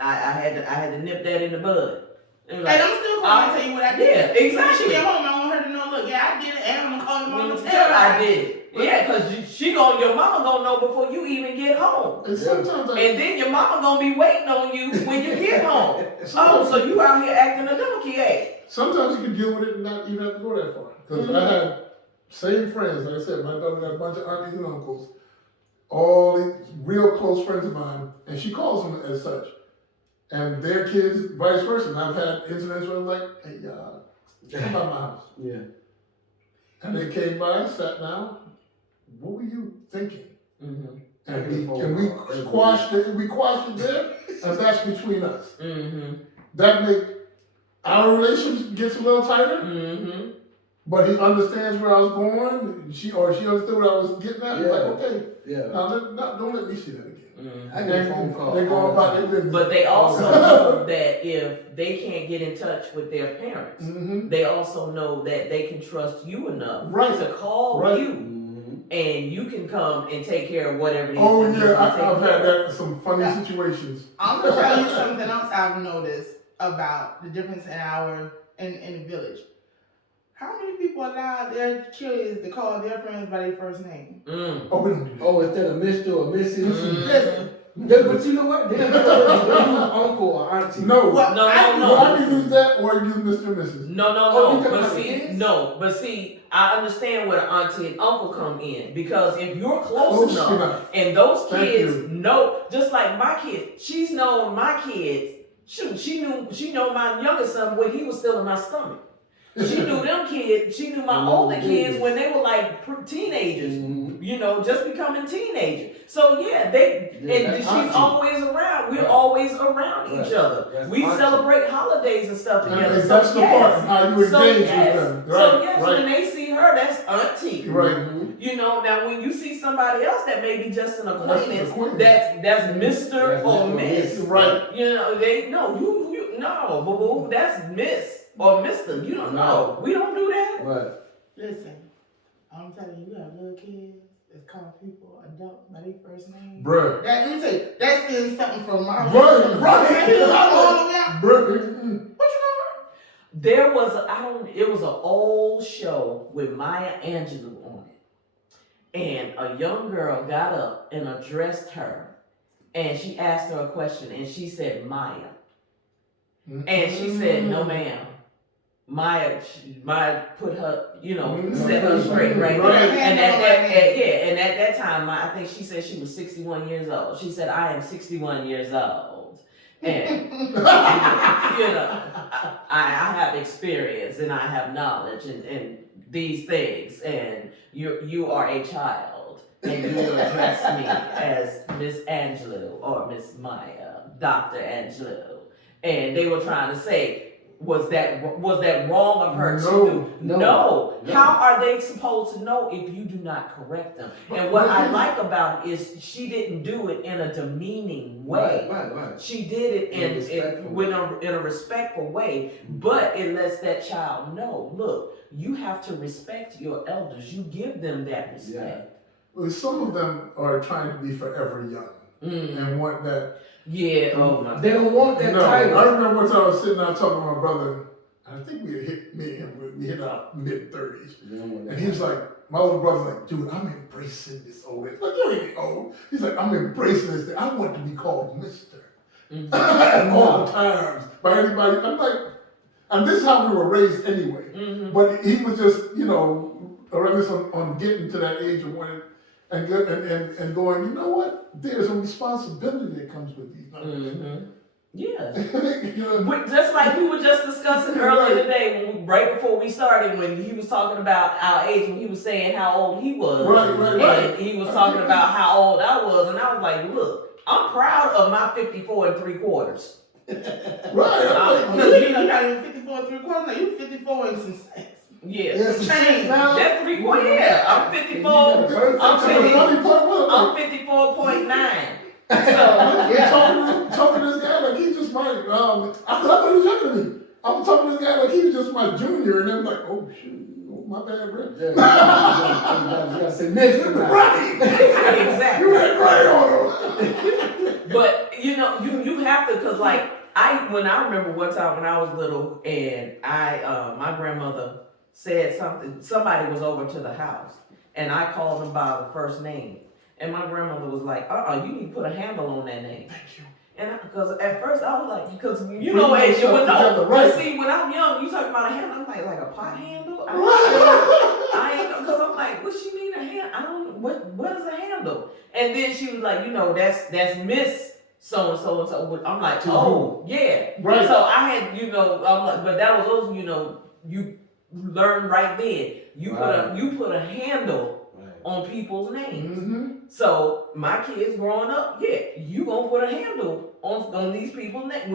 I had to nip that in the bud. And I'm still calling to tell you what I did. Yeah, exactly. She get home, I want her to know, look, yeah, I did it, and I'm gonna call your mama and Tell tell her I did it. Yeah, because your mama gonna know before you even get home. And sometimes and then your mama gonna be waiting on you when you get home. So you out here acting a donkey, eh? Sometimes you can deal with it and not even have to go that far. Because I had same friends, like I said, my daughter got a bunch of aunties and uncles, all these real close friends of mine, and she calls them as such. And their kids, vice versa. And I've had incidents where I'm like, hey, come by my house. Yeah. And they came by, sat down. What were you thinking? And we quashed it. We quashed it there, and that's between us. That make our relationship gets a little tighter. But he understands where I was going. She understood what I was getting at. Like, okay, now don't let me see that again. I get a phone call. They go about their business. But they also know that if they can't get in touch with their parents, they also know that they can trust you enough to call you and you can come and take care of whatever it is. Oh that needs yeah, to be taken I've had care of. that some funny situations. I'm gonna tell you something else I've noticed about the difference in our in the village. How many people allow their kids to call their friends by their first name? Oh, we don't do that. Oh, instead of Mr. or Mrs. Listen, But you know what? They use uncle or auntie. No. Well, No, I no, You no. either use that or use Mr. and Mrs. No, Oh, no, you no. talking But about see, kids? no, but see, I understand where the auntie and uncle come in because if you're close enough and those Thank kids you. know, just like my kids, she's known my kids. Shoot, she know my youngest son when he was still in my stomach. She knew them kids. She knew my older kids when they were like teenagers. Mm-hmm. You know, just becoming teenagers. So yeah, and she's auntie. always around. We're Right. always around each Right. other. That's We auntie. celebrate holidays and stuff together. And So that's the part of how you So engage yes. with them. Right, So yes, right. when they see her, that's auntie. Right. You know, now when you see somebody else that may be just an acquaintance, acquaintance. that's Mr. That's or Mr. or Miss. Miss. Right. You know, they no, you no, boo boo, that's Miss or Mr. You don't know. We don't do that. Right. listen. I'm telling you, you have little kids that call people adult by their first name. Bruh. That, let me tell you, that sends something from my Right, all the way right. out. Bruh. What you There was it was an old show with Maya Angelou on it. And a young girl got up and addressed her and she asked her a question and she said Maya. And she said, no ma'am. Maya put her, set her straight right there. Right. And at that time, I think she said she was 61 years old. She said, I am 61 years old. And, I have experience and I have knowledge and these things. And you are a child. And you will address me as Miss Angelou or Miss Maya, Dr. Angelou. And they were trying to say, was that wrong of her to do? No. How are they supposed to know if you do not correct them? And what I like about it is she didn't do it in a demeaning way. Right. She did it in a respectful way, but it lets that child know, look, you have to respect your elders. You give them that respect. Well, some of them are trying to be forever young and want that. Yeah, oh my. They don't want that No, title. I remember one time I was sitting out talking to my brother. I think we hit our mid-30s. And he was like, my older brother's like, dude, I'm embracing this old age. Like, you ain't old. He's like, I'm embracing this thing. I want to be called Mr. At all times by anybody. I'm like, and this is how we were raised anyway. But he was just, on getting to that age of wanting and going, you know what? There's a responsibility that comes with these numbers. Yeah. You know? Just like we were just discussing earlier today, right before we started, when he was talking about our age, when he was saying how old he was. Right. And he was talking about how old I was, and I was like, look, I'm proud of my 54 3/4. Right. You're not even 54 and 3/4. No, you're 54 and some cents. Yeah. Yes, Change. That's 3/4. Yeah, I'm 54. I'm 54.9. So talking to this guy like he just my I thought he was younger than me. I'm talking to this guy like he was just my junior, and then like, oh shoot, oh, my bad, bro. You gotta say Mr. Right. exactly. You went right on him. But you have to, cause like when I remember one time when I was little and my grandmother said something. Somebody was over to the house and I called them by the first name. And my grandmother was like, you need to put a handle on that name. Thank you. And because at first I was like, because as you would know. But see, when I'm young, you talking about a handle, I'm like a pot handle? I ain't know, because I'm like, what she mean a handle? I don't know, what is a handle? And then she was like, that's Miss so and so. I'm like, oh, yeah. Right. So I had, I'm like, but that was also, you learn right then. You put a handle on people's names. So my kids growing up, you gonna put a handle on these people's names.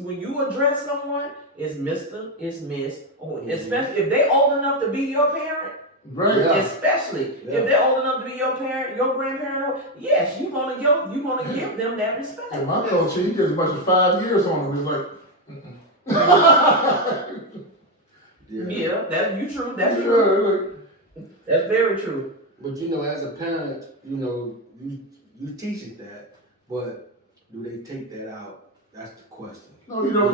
When you address someone, it's Mr., it's Miss, or especially if they old enough to be your parent. Right. Yeah. Especially if they're old enough to be your parent, your grandparent. Yes, you gonna give them that respect. In my culture, you get as much as 5 years on them. It's like, Yeah, that's true. That's true. That's very true. But you know, as a parent, you know, you teach it that, but do they take that out? That's the question. No, you know,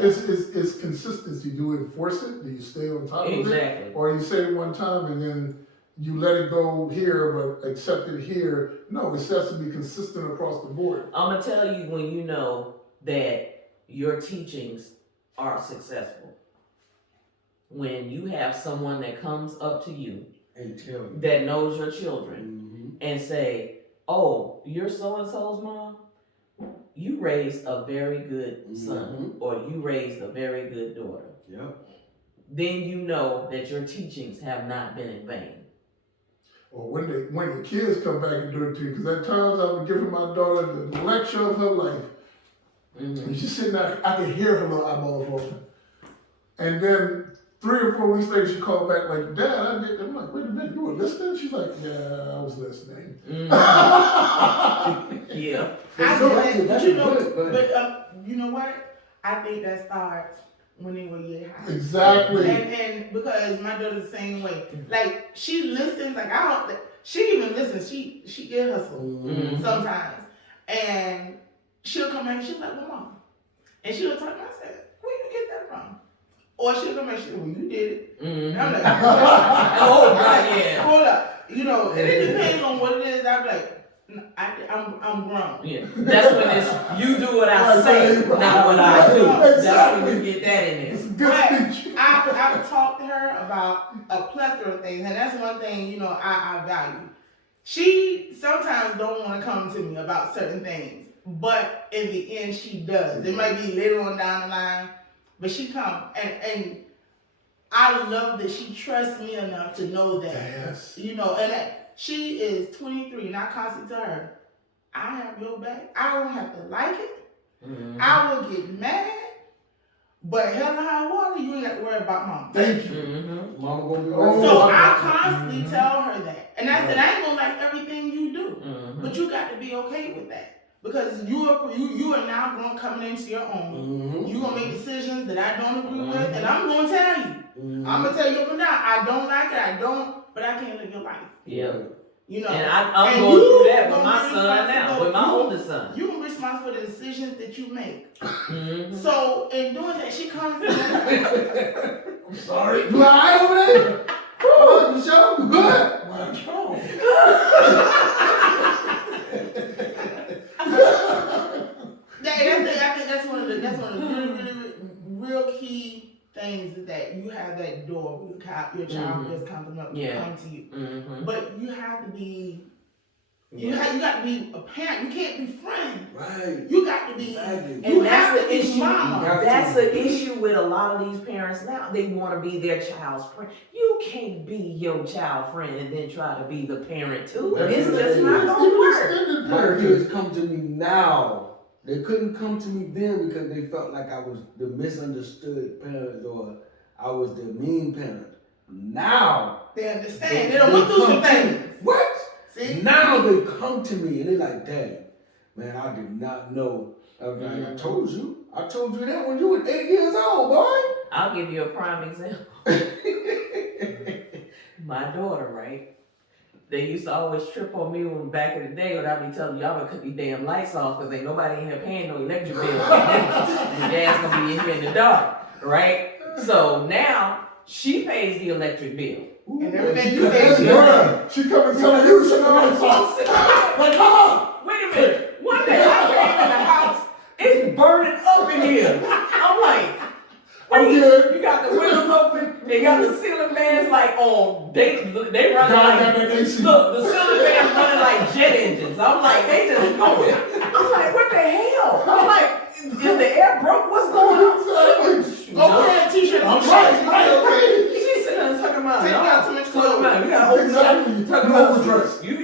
it's consistency. Do you enforce it? Do you stay on top of it? Exactly. Or you say it one time and then you let it go here, but accept it here? No, it has to be consistent across the board. I'm gonna tell you when you know that your teachings are successful. When you have someone that comes up to you And tell you. that knows your children and say, "Oh, you're so and so's mom. You raised a very good son, or you raised a very good daughter." Yep. Then you know that your teachings have not been in vain. Or when the kids come back and do it to you, because at times I've been giving my daughter the lecture of her life. And she's sitting there, I can hear her little eyeballs rolling. And then 3 or 4 weeks later, she called back like, "Dad, I'm like, wait a minute, you were listening?" She's like, "Yeah, I was listening." Yeah. But you know what? I think that starts when they were year high. Exactly. And because my daughter's the same way. Like, she listens, like, she even listens, she ear hustle sometimes. And she'll come back and she's like, "Well, Mom." And she'll talk to me, I said, "Where you get that from?" Or she'll come back and she'll say, "Well, you did it." And I'm like, oh, God, yeah. Hold up. You know, and it depends on what it is. I'm like, I'm grown. Yeah, that's when it's you do what I say, not what I do. That's when you get that in there. But I've talked to her about a plethora of things, and that's one thing, you know, I value. She sometimes don't want to come to me about certain things, but in the end she does. It might be later on down the line, but she comes, and I love that she trusts me enough to know that, Yes. you know, and that she is 23, and I constantly tell her, "I have your back. I don't have to like it. I will get mad, but hell or high water, you ain't got to worry about Mom." Thank you. Mama gonna be So I constantly tell her that. And I said, "I ain't gonna like everything you do, but you got to be okay with that. Because you are now grown, coming into your own. You're gonna make decisions that I don't agree with, and I'm gonna tell you. I'm gonna tell you up and down, I don't like it, but I can't live your life." Yeah. You know. And I'm going through that with my son now, with my oldest son. You're responsible for the decisions that you make. So in doing that, she comes in. I'm sorry. You alright over there? Oh, you sure? You good? What's wrong? I think that's one of the real key things is that you have that door where your child feels comfortable to come to you. But you have to be you got to be a parent. You can't be friend. Right. You got to be Exactly. you And have that's to the be issue. mama. That's the issue with a lot of these parents now. They want to be their child's friend. You can't be your child friend and then try to be the parent too. It's just not gonna work. My kids come to me now. They couldn't come to me then because they felt like I was the misunderstood parent or I was the mean parent. Now They understand. They don't went through some things. What? See? Now they come to me and they're like, "Dad, man, I did not know." I was like, I told you that when you were 8 years old, boy. I'll give you a prime example. My daughter, right? They used to always trip on me when back in the day when I'd be telling y'all to cut these damn lights off because ain't nobody in here paying no electric bill. Your dad's gonna be in here in the dark, right? So now she pays the electric bill. And everything She you say, She come and tell you she knows. Like, come on. Wait a minute. One day I came in the house, it's burning up in here. I'm like, wait, you got the windows open, they got the ceiling fans like on, they run like, look, the ceiling fans running like jet engines. I'm like, they just going. I'm like, what the hell? I'm like, is the air broke? What's going on? go put a t-shirt on. She's sitting there talking about, Take out too much clothes. you gotta open up.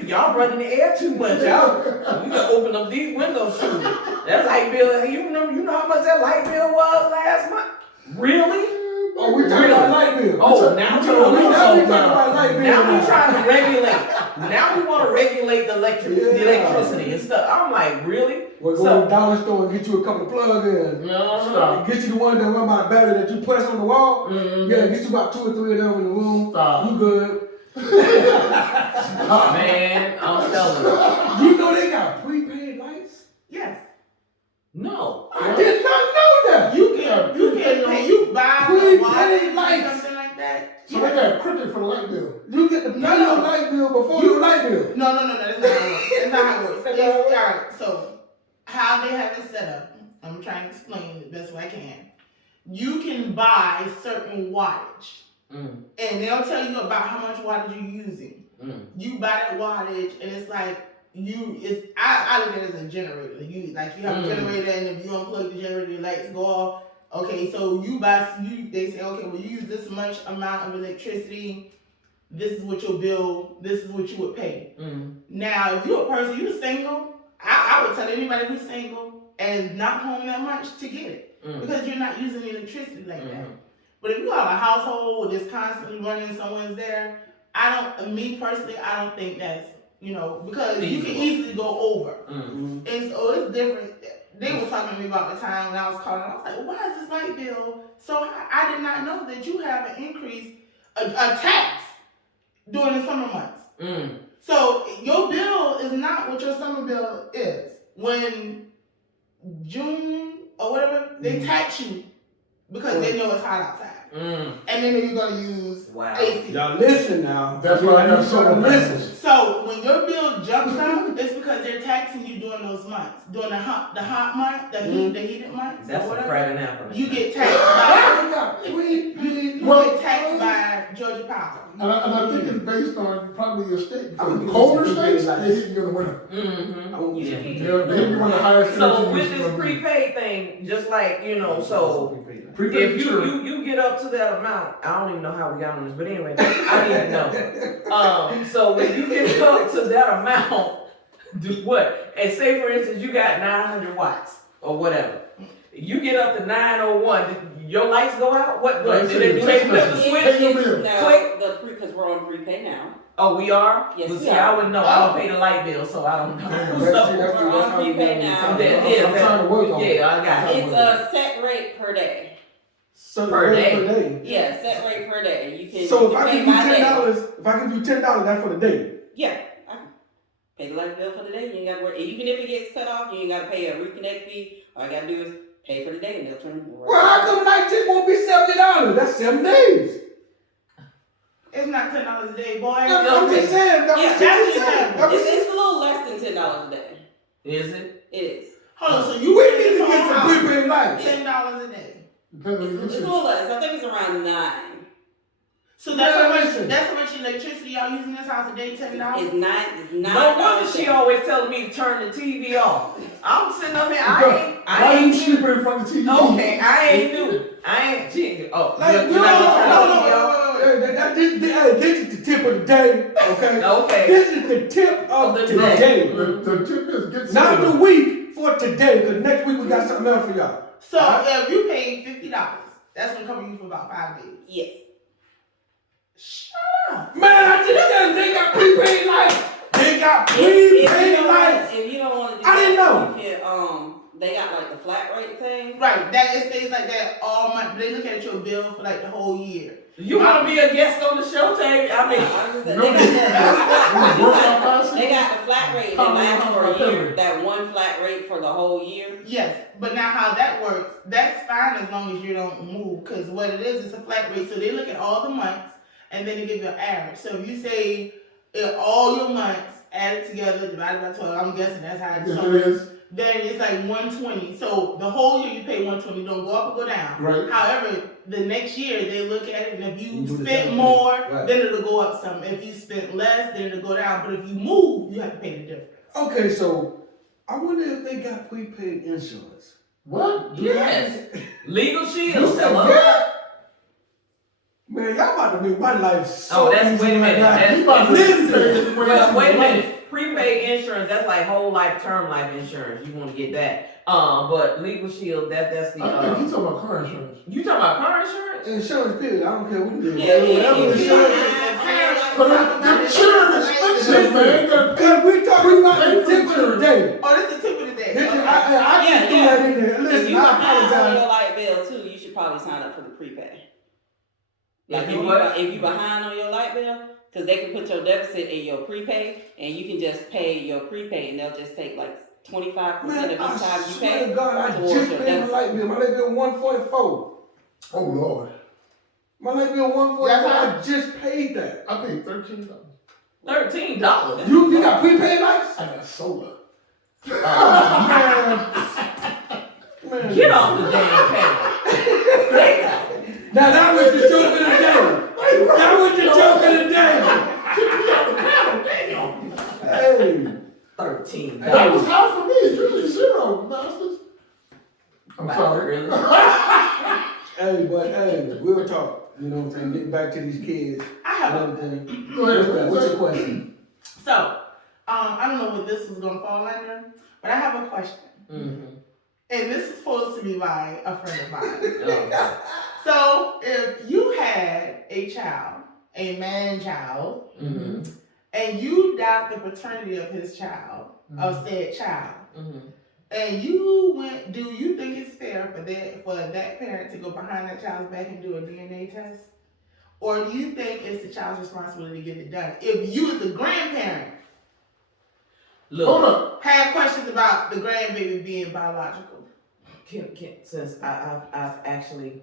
Y'all running the air too much. You gotta open up these windows. Shoot. That light bill, you know how much that light bill was last month? Really? Oh, we talking about light bill. Oh, now we talking about light bill. Now we trying to regulate. Now we want to regulate the electricity and stuff. I'm like, really? We'll go to the dollar store and get you a couple of plug-ins. No. Get you the one that run by the battery that you press on the wall. Yeah, get you about 2 or 3 of them in the room. Stop. You good. Man, I'm telling you. You know they got prepaid lights? Yes. No. I did not know that. You can pay. You buy Prepaid the water lights. or something like that. So they got credit for the light bill. You get to pay your light bill before your light bill. No. That's not how it works. That's not how it works. That's not how it works. All right. So how they have it set up, I'm trying to explain the best way I can. You can buy certain wattage, and they'll tell you about how much wattage you're using. You buy that wattage, and it's like I look at it as a generator. You have a generator, and if you unplug the generator, the lights go off. Okay, so they say, okay, well, you use this much amount of electricity. This is what your bill. This is what you would pay. Now, if you're a person, you're single. I would tell anybody who's single and not home that much to get it because you're not using electricity like that. But if you have a household that's constantly running, someone's there. Me personally, I don't think that's because you can easily go over, and so it's different. They were talking to me about the time when I was calling. I was like, why is this light bill so high? I did not know that you have an increase, a tax during the summer months. So your bill is not what your summer bill is. When June or whatever, they tax you because they know it's hot outside. And then you're going to use AC. Y'all listen now. That's why I got solar panels. So when your bill jumps up, it's because they're taxing you during those months. During the hot month, the heated months. That's a Friday night. You get taxed by Georgia Power. And I think it's based on probably your state. Because the colder states, they hit you in the winter. Yeah. They hit you on the highest. So with this prepaid thing, just like, so if you get up to that amount, I don't even know how we got on this, but anyway, I didn't know. So when you get up to that amount, do what? And say for instance, you got 900 watts or whatever. You get up to 901, your lights go out? What? Do they flip the switch? No, because we're on prepay now. Oh, we are? Yes, but we see, are. I wouldn't know. I don't pay the light bill, so I don't know. We're on prepay now. I'm trying to work on it. Yeah, I got it. It's a set rate per day. Per day? Yeah, set rate per day. You can. So if you I pay give you by day. $10, if I give you $10, that's for the day. Yeah, I can pay the light bill for the day. You ain't got to worry. Even if it gets cut off, you ain't got to pay a reconnect fee. All you got to do is pay for the day, and they'll turn it right. Well, how come light just won't be $70? That's 7 days. It's not $10 a day, boy. I'm just saying. It's a little less than $10 a day. Is it? It is. Hold on, so We you need to get some prepaid lights. $10 a day. It's a little less. I think it's around 9. So that's how much electricity y'all using in this house a day, $10? It's $9. No wonder she always telling me to turn the TV off. I'm sitting up here, Why I you ain't sleeping new. in front of the TV? Okay, I ain't new. Oh, Like, you're not gonna turn the TV off? This is the tip of the day, okay? Okay. This is the tip of the day. The tip is get Not solar. the week, for today, because next week we got something else for y'all. So if you pay $50, that's gonna cover you for about 5 days. Yes. Shut up. Man, I just said they got prepaid lights. They got prepaid lights. If you don't want to do I didn't know. You can, they got like the flat rate thing. Right, it stays like that all month. They look at your bill for like the whole year. You want to be a guest on the show, Tay? I mean, they got the flat rate that lasts for a year. That one flat rate for the whole year. Yes, but now how that works, that's fine as long as you don't move. Because what it is, it's a flat rate. So they look at all the months and then they give you an average. So if you say all your months added together, divided by 12, I'm guessing that's how it is. Then it's like 120. So the whole year you pay 120. Don't go up or go down. Right. However, the next year they look at it, and if you spent more, then it'll go up some. If you spent less, then it'll go down. But if you move, you have to pay the difference. Okay, so I wonder if they got prepaid insurance. What? yes. Legal You Shield. said Tell what? Man, y'all about to make my life so that's easy wait a right minute. now. That's, You about to listen. well, wait a minute. Prepaid insurance, that's like whole life, term life insurance. You want to get that. But Legal Shield, that's the. I think you talking about car insurance. You talking about car insurance? Insurance period. I don't care what you do. Yeah. Whatever insurance. But the insurance is expensive, man. Because we talking about the tip of the day. Oh, that's the tip of the day. This is- Okay. I can do that in there. If Listen, you I behind on apologize. your light bill too, you should probably sign up for the prepay. Like If you what? if you behind on your light bill, Because they can put your deficit in your prepaid, and you can just pay your prepaid, and they'll just take like 25% of Man, each I time you swear pay to God, I towards just your paid my deficit. light bill. My light bill $144. Oh Lord, My light bill $144. I just paid that. I paid $13. $13. You got prepaid lights? I got solar. Man. Get off the damn panel. Now that was the joke of the day. That was the joke of the day. Hey. $13. That was high for me. It's usually zero, bastards. I'm Wow, sorry. really? Hey, but hey, we'll talk. You know what I'm saying? Getting back to these kids I have and everything. Go ahead. What's your question? so I don't know what this was gonna fall under, but I have a question. Mm-hmm. And this is supposed to be by a friend of mine. Oh, So if you had a child, a man child, mm-hmm. and you doubt the paternity of his child, of said child, Mm-hmm. and you went, do you think it's fair for that parent to go behind that child's back and do a DNA test? Or do you think it's the child's responsibility to get it done? If you as the grandparent Look, Hold up. had questions about the grandbaby being biological. since I've actually,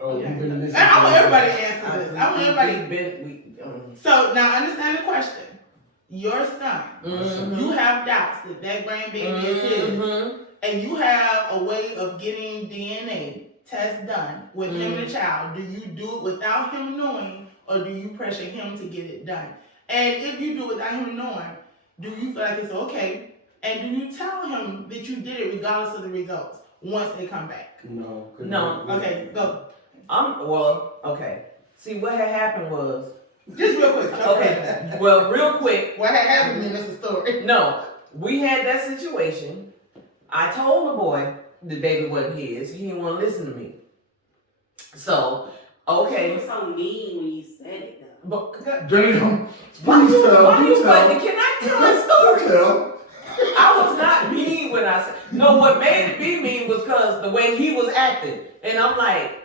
Oh, you've been listening. And I want everybody to answer this. I want everybody. we So now understand the question. Your son, mm-hmm. you have doubts that grandbaby is his, Mm-hmm. and you have a way of getting DNA test done with him and the child. Do you do it without him knowing, or do you pressure him to get it done? And if you do it without him knowing, do you feel like it's okay? And do you tell him that you did it regardless of the results once they come back? No. No. Okay, go. Okay. See, what had happened was, Just real quick. okay, well, real quick, What had happened to me, that's a story. no, we had that situation. I told the boy the baby wasn't his. He didn't want to listen to me. So, okay. You were so mean when you said it, though. But, Damn. why Please tell. why Do you tell. waiting? Can I tell a story? Tell. I was not mean when I said, no, what made it be mean was because the way he was acting. And I'm like,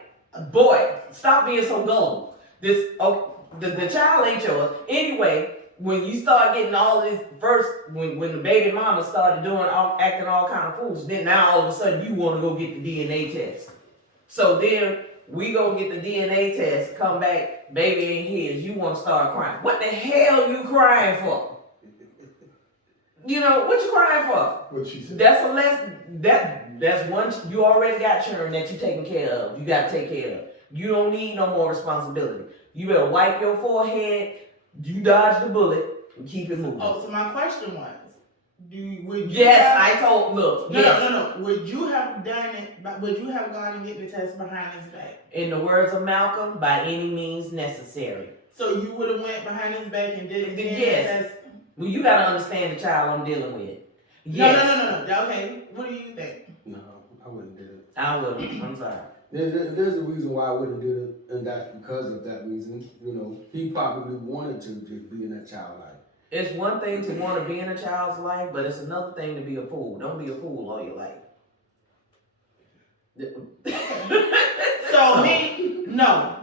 boy, stop being so gullible. The child ain't yours. Anyway, when you start getting all this first, when the baby mama started acting all kind of fools, then now all of a sudden you want to go get the DNA test. So then we go get the DNA test, come back, baby ain't his, you want to start crying. What the hell you crying for? You know, what you crying for? What she said. That's one, you already got children that you taking care of. You got to take care of. You don't need no more responsibility. You better wipe your forehead, you dodge the bullet, and keep it moving. Oh, so my question was, would you Yes, have, I told, look, no, yes. no. Would you have done it, would you have gone and get the test behind his back? In the words of Malcolm, by any means necessary. So you would have went behind his back and did the Yes. test? Well, you got to understand the child I'm dealing with. Yes. No. Okay, what do you think? No, I wouldn't do it. I wouldn't. I'm sorry. There's a reason why I wouldn't do it, and that's because of that reason. You know, he probably wanted to just be in that child's life. It's one thing to want to be in a child's life, but it's another thing to be a fool. Don't be a fool all your life. So me, no.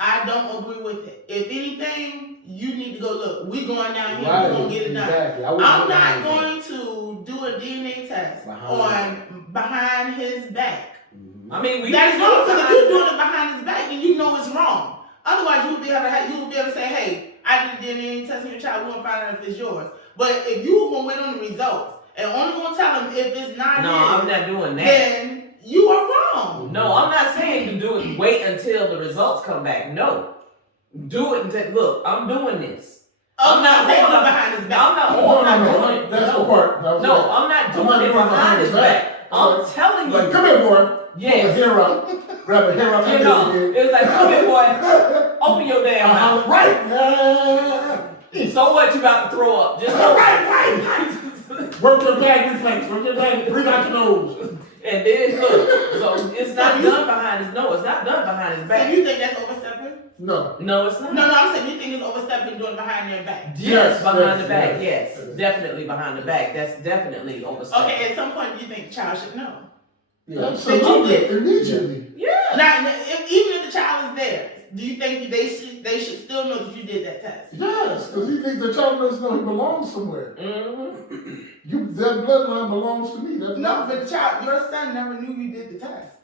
I don't agree with it. If anything, you need to go look. We going down here. We're gonna get it done. Exactly. I'm not going to do a DNA test behind his back. Mm-hmm. I mean, That is wrong, because if you're doing it behind his back, then you know it's wrong. Otherwise, you would be able to say, "Hey, I did a DNA test on your child. We want to find out if it's yours." But if you gonna wait on the results and only gonna tell him if it's not no, his, I'm not doing that. then you are wrong. No, I'm not saying to do it. Wait until the results come back. No, do it and say, "Look, I'm doing this." I'm not saying it behind his back. I'm not doing it. That's no. the part. No, I'm not doing it behind his back. I'm telling you. Like, come here, boy. Yes. Pull a hair out. Grab a hair out. You know, it's like, come here, boy. Open your damn mouth. Right. So what? You about to throw up? Just go. Right. Work your gag reflex. Work your gag. Breathe out your nose. And then look. So it's not done behind his. No, it's not done behind his So back. you think that's overstepping? No. No, it's not. No, I'm saying you think it's overstepping doing it behind their back. Yes, behind yes, the back. yes. Yes, definitely behind the back. That's definitely overstepping. Okay, at some point you think the child should know. Yeah. Absolutely. Immediately. Yeah. Now, even if the child is theirs, do you think they should they should still know that you did that test. Yes, because he thinks the child doesn't know he belongs somewhere. Mm-hmm. That bloodline belongs to me. That's No, but your son never knew you did the test.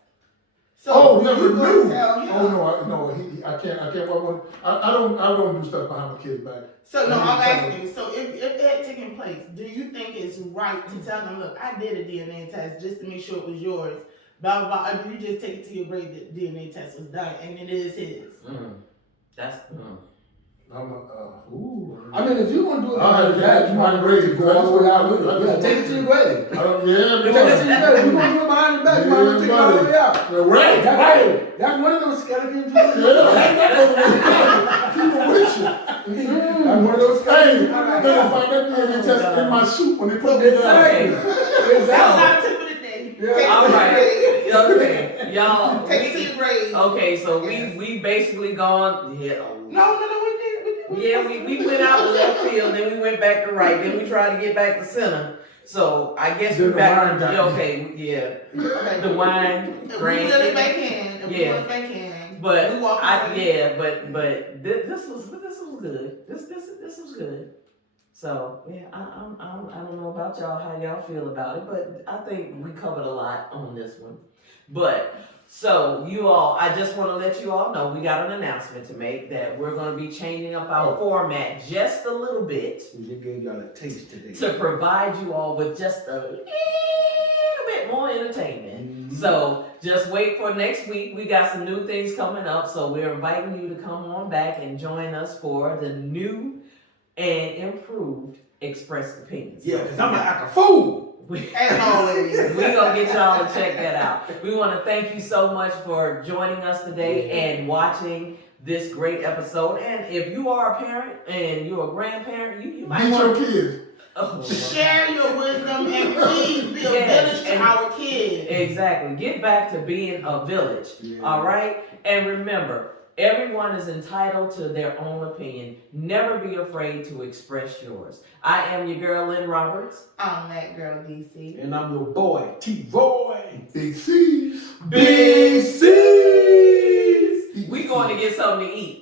So oh, never you gonna knew. tell him. Oh no, I can't. I don't do stuff behind my kids' back. So no, I'm asking you. So if it had taken place, do you think it's right to tell them, look, I did a DNA test just to make sure it was yours, blah blah blah, or do you just take it to your grave that DNA test was done and it is his? That's. I mean, if you want to do it, that's my grave. Go all the way out with it. Yeah, take it to your grave. Yeah, Take it to your grave. If you want to do it behind your back, you might as well take it all the way out. Right. That's one of those skeletons. Keep it with you. That's one of those Hey, skeletons. then I find that DNA test in my soup when they put me Okay. down. That's not tip of the day. Yeah. Take it All to right. your grave. Okay. Y'all. Take it to your grave. Okay, so Yes. we basically gone. Yeah. No, we did. Yeah, we went out the left field, then we went back to right, then we tried to get back to center. So I guess Then we're the back. wine got Okay, yeah. Okay. The wine, If we grain. let it back in. If we Yeah. let it back in. But we walk away. but this was good. This was good. So yeah, I don't know about y'all how y'all feel about it, but I think we covered a lot on this one. But so you all, I just want to let you all know we got an announcement to make that we're going to be changing up our format just a little bit We just gave y'all a taste today. to provide you all with just a little bit more entertainment. So just wait for next week. We got some new things coming up, so we're inviting you to come on back and join us for the new and improved Expressed Opinions. Yeah, because I'm gonna act a fool. As always. We're going to get y'all to check that out. We want to thank you so much for joining us today and watching this great episode. And if you are a parent and you're a grandparent, you might Beat want your kids. Share your wisdom and please be a village to our kids. Exactly. Get back to being a village. Yeah. All right? And remember, everyone is entitled to their own opinion. Never be afraid to express yours. I am your girl, Lynn Roberts. I'm that girl, DC. And I'm your boy, T-Roy. Big C's. Big C's. We going to get something to eat.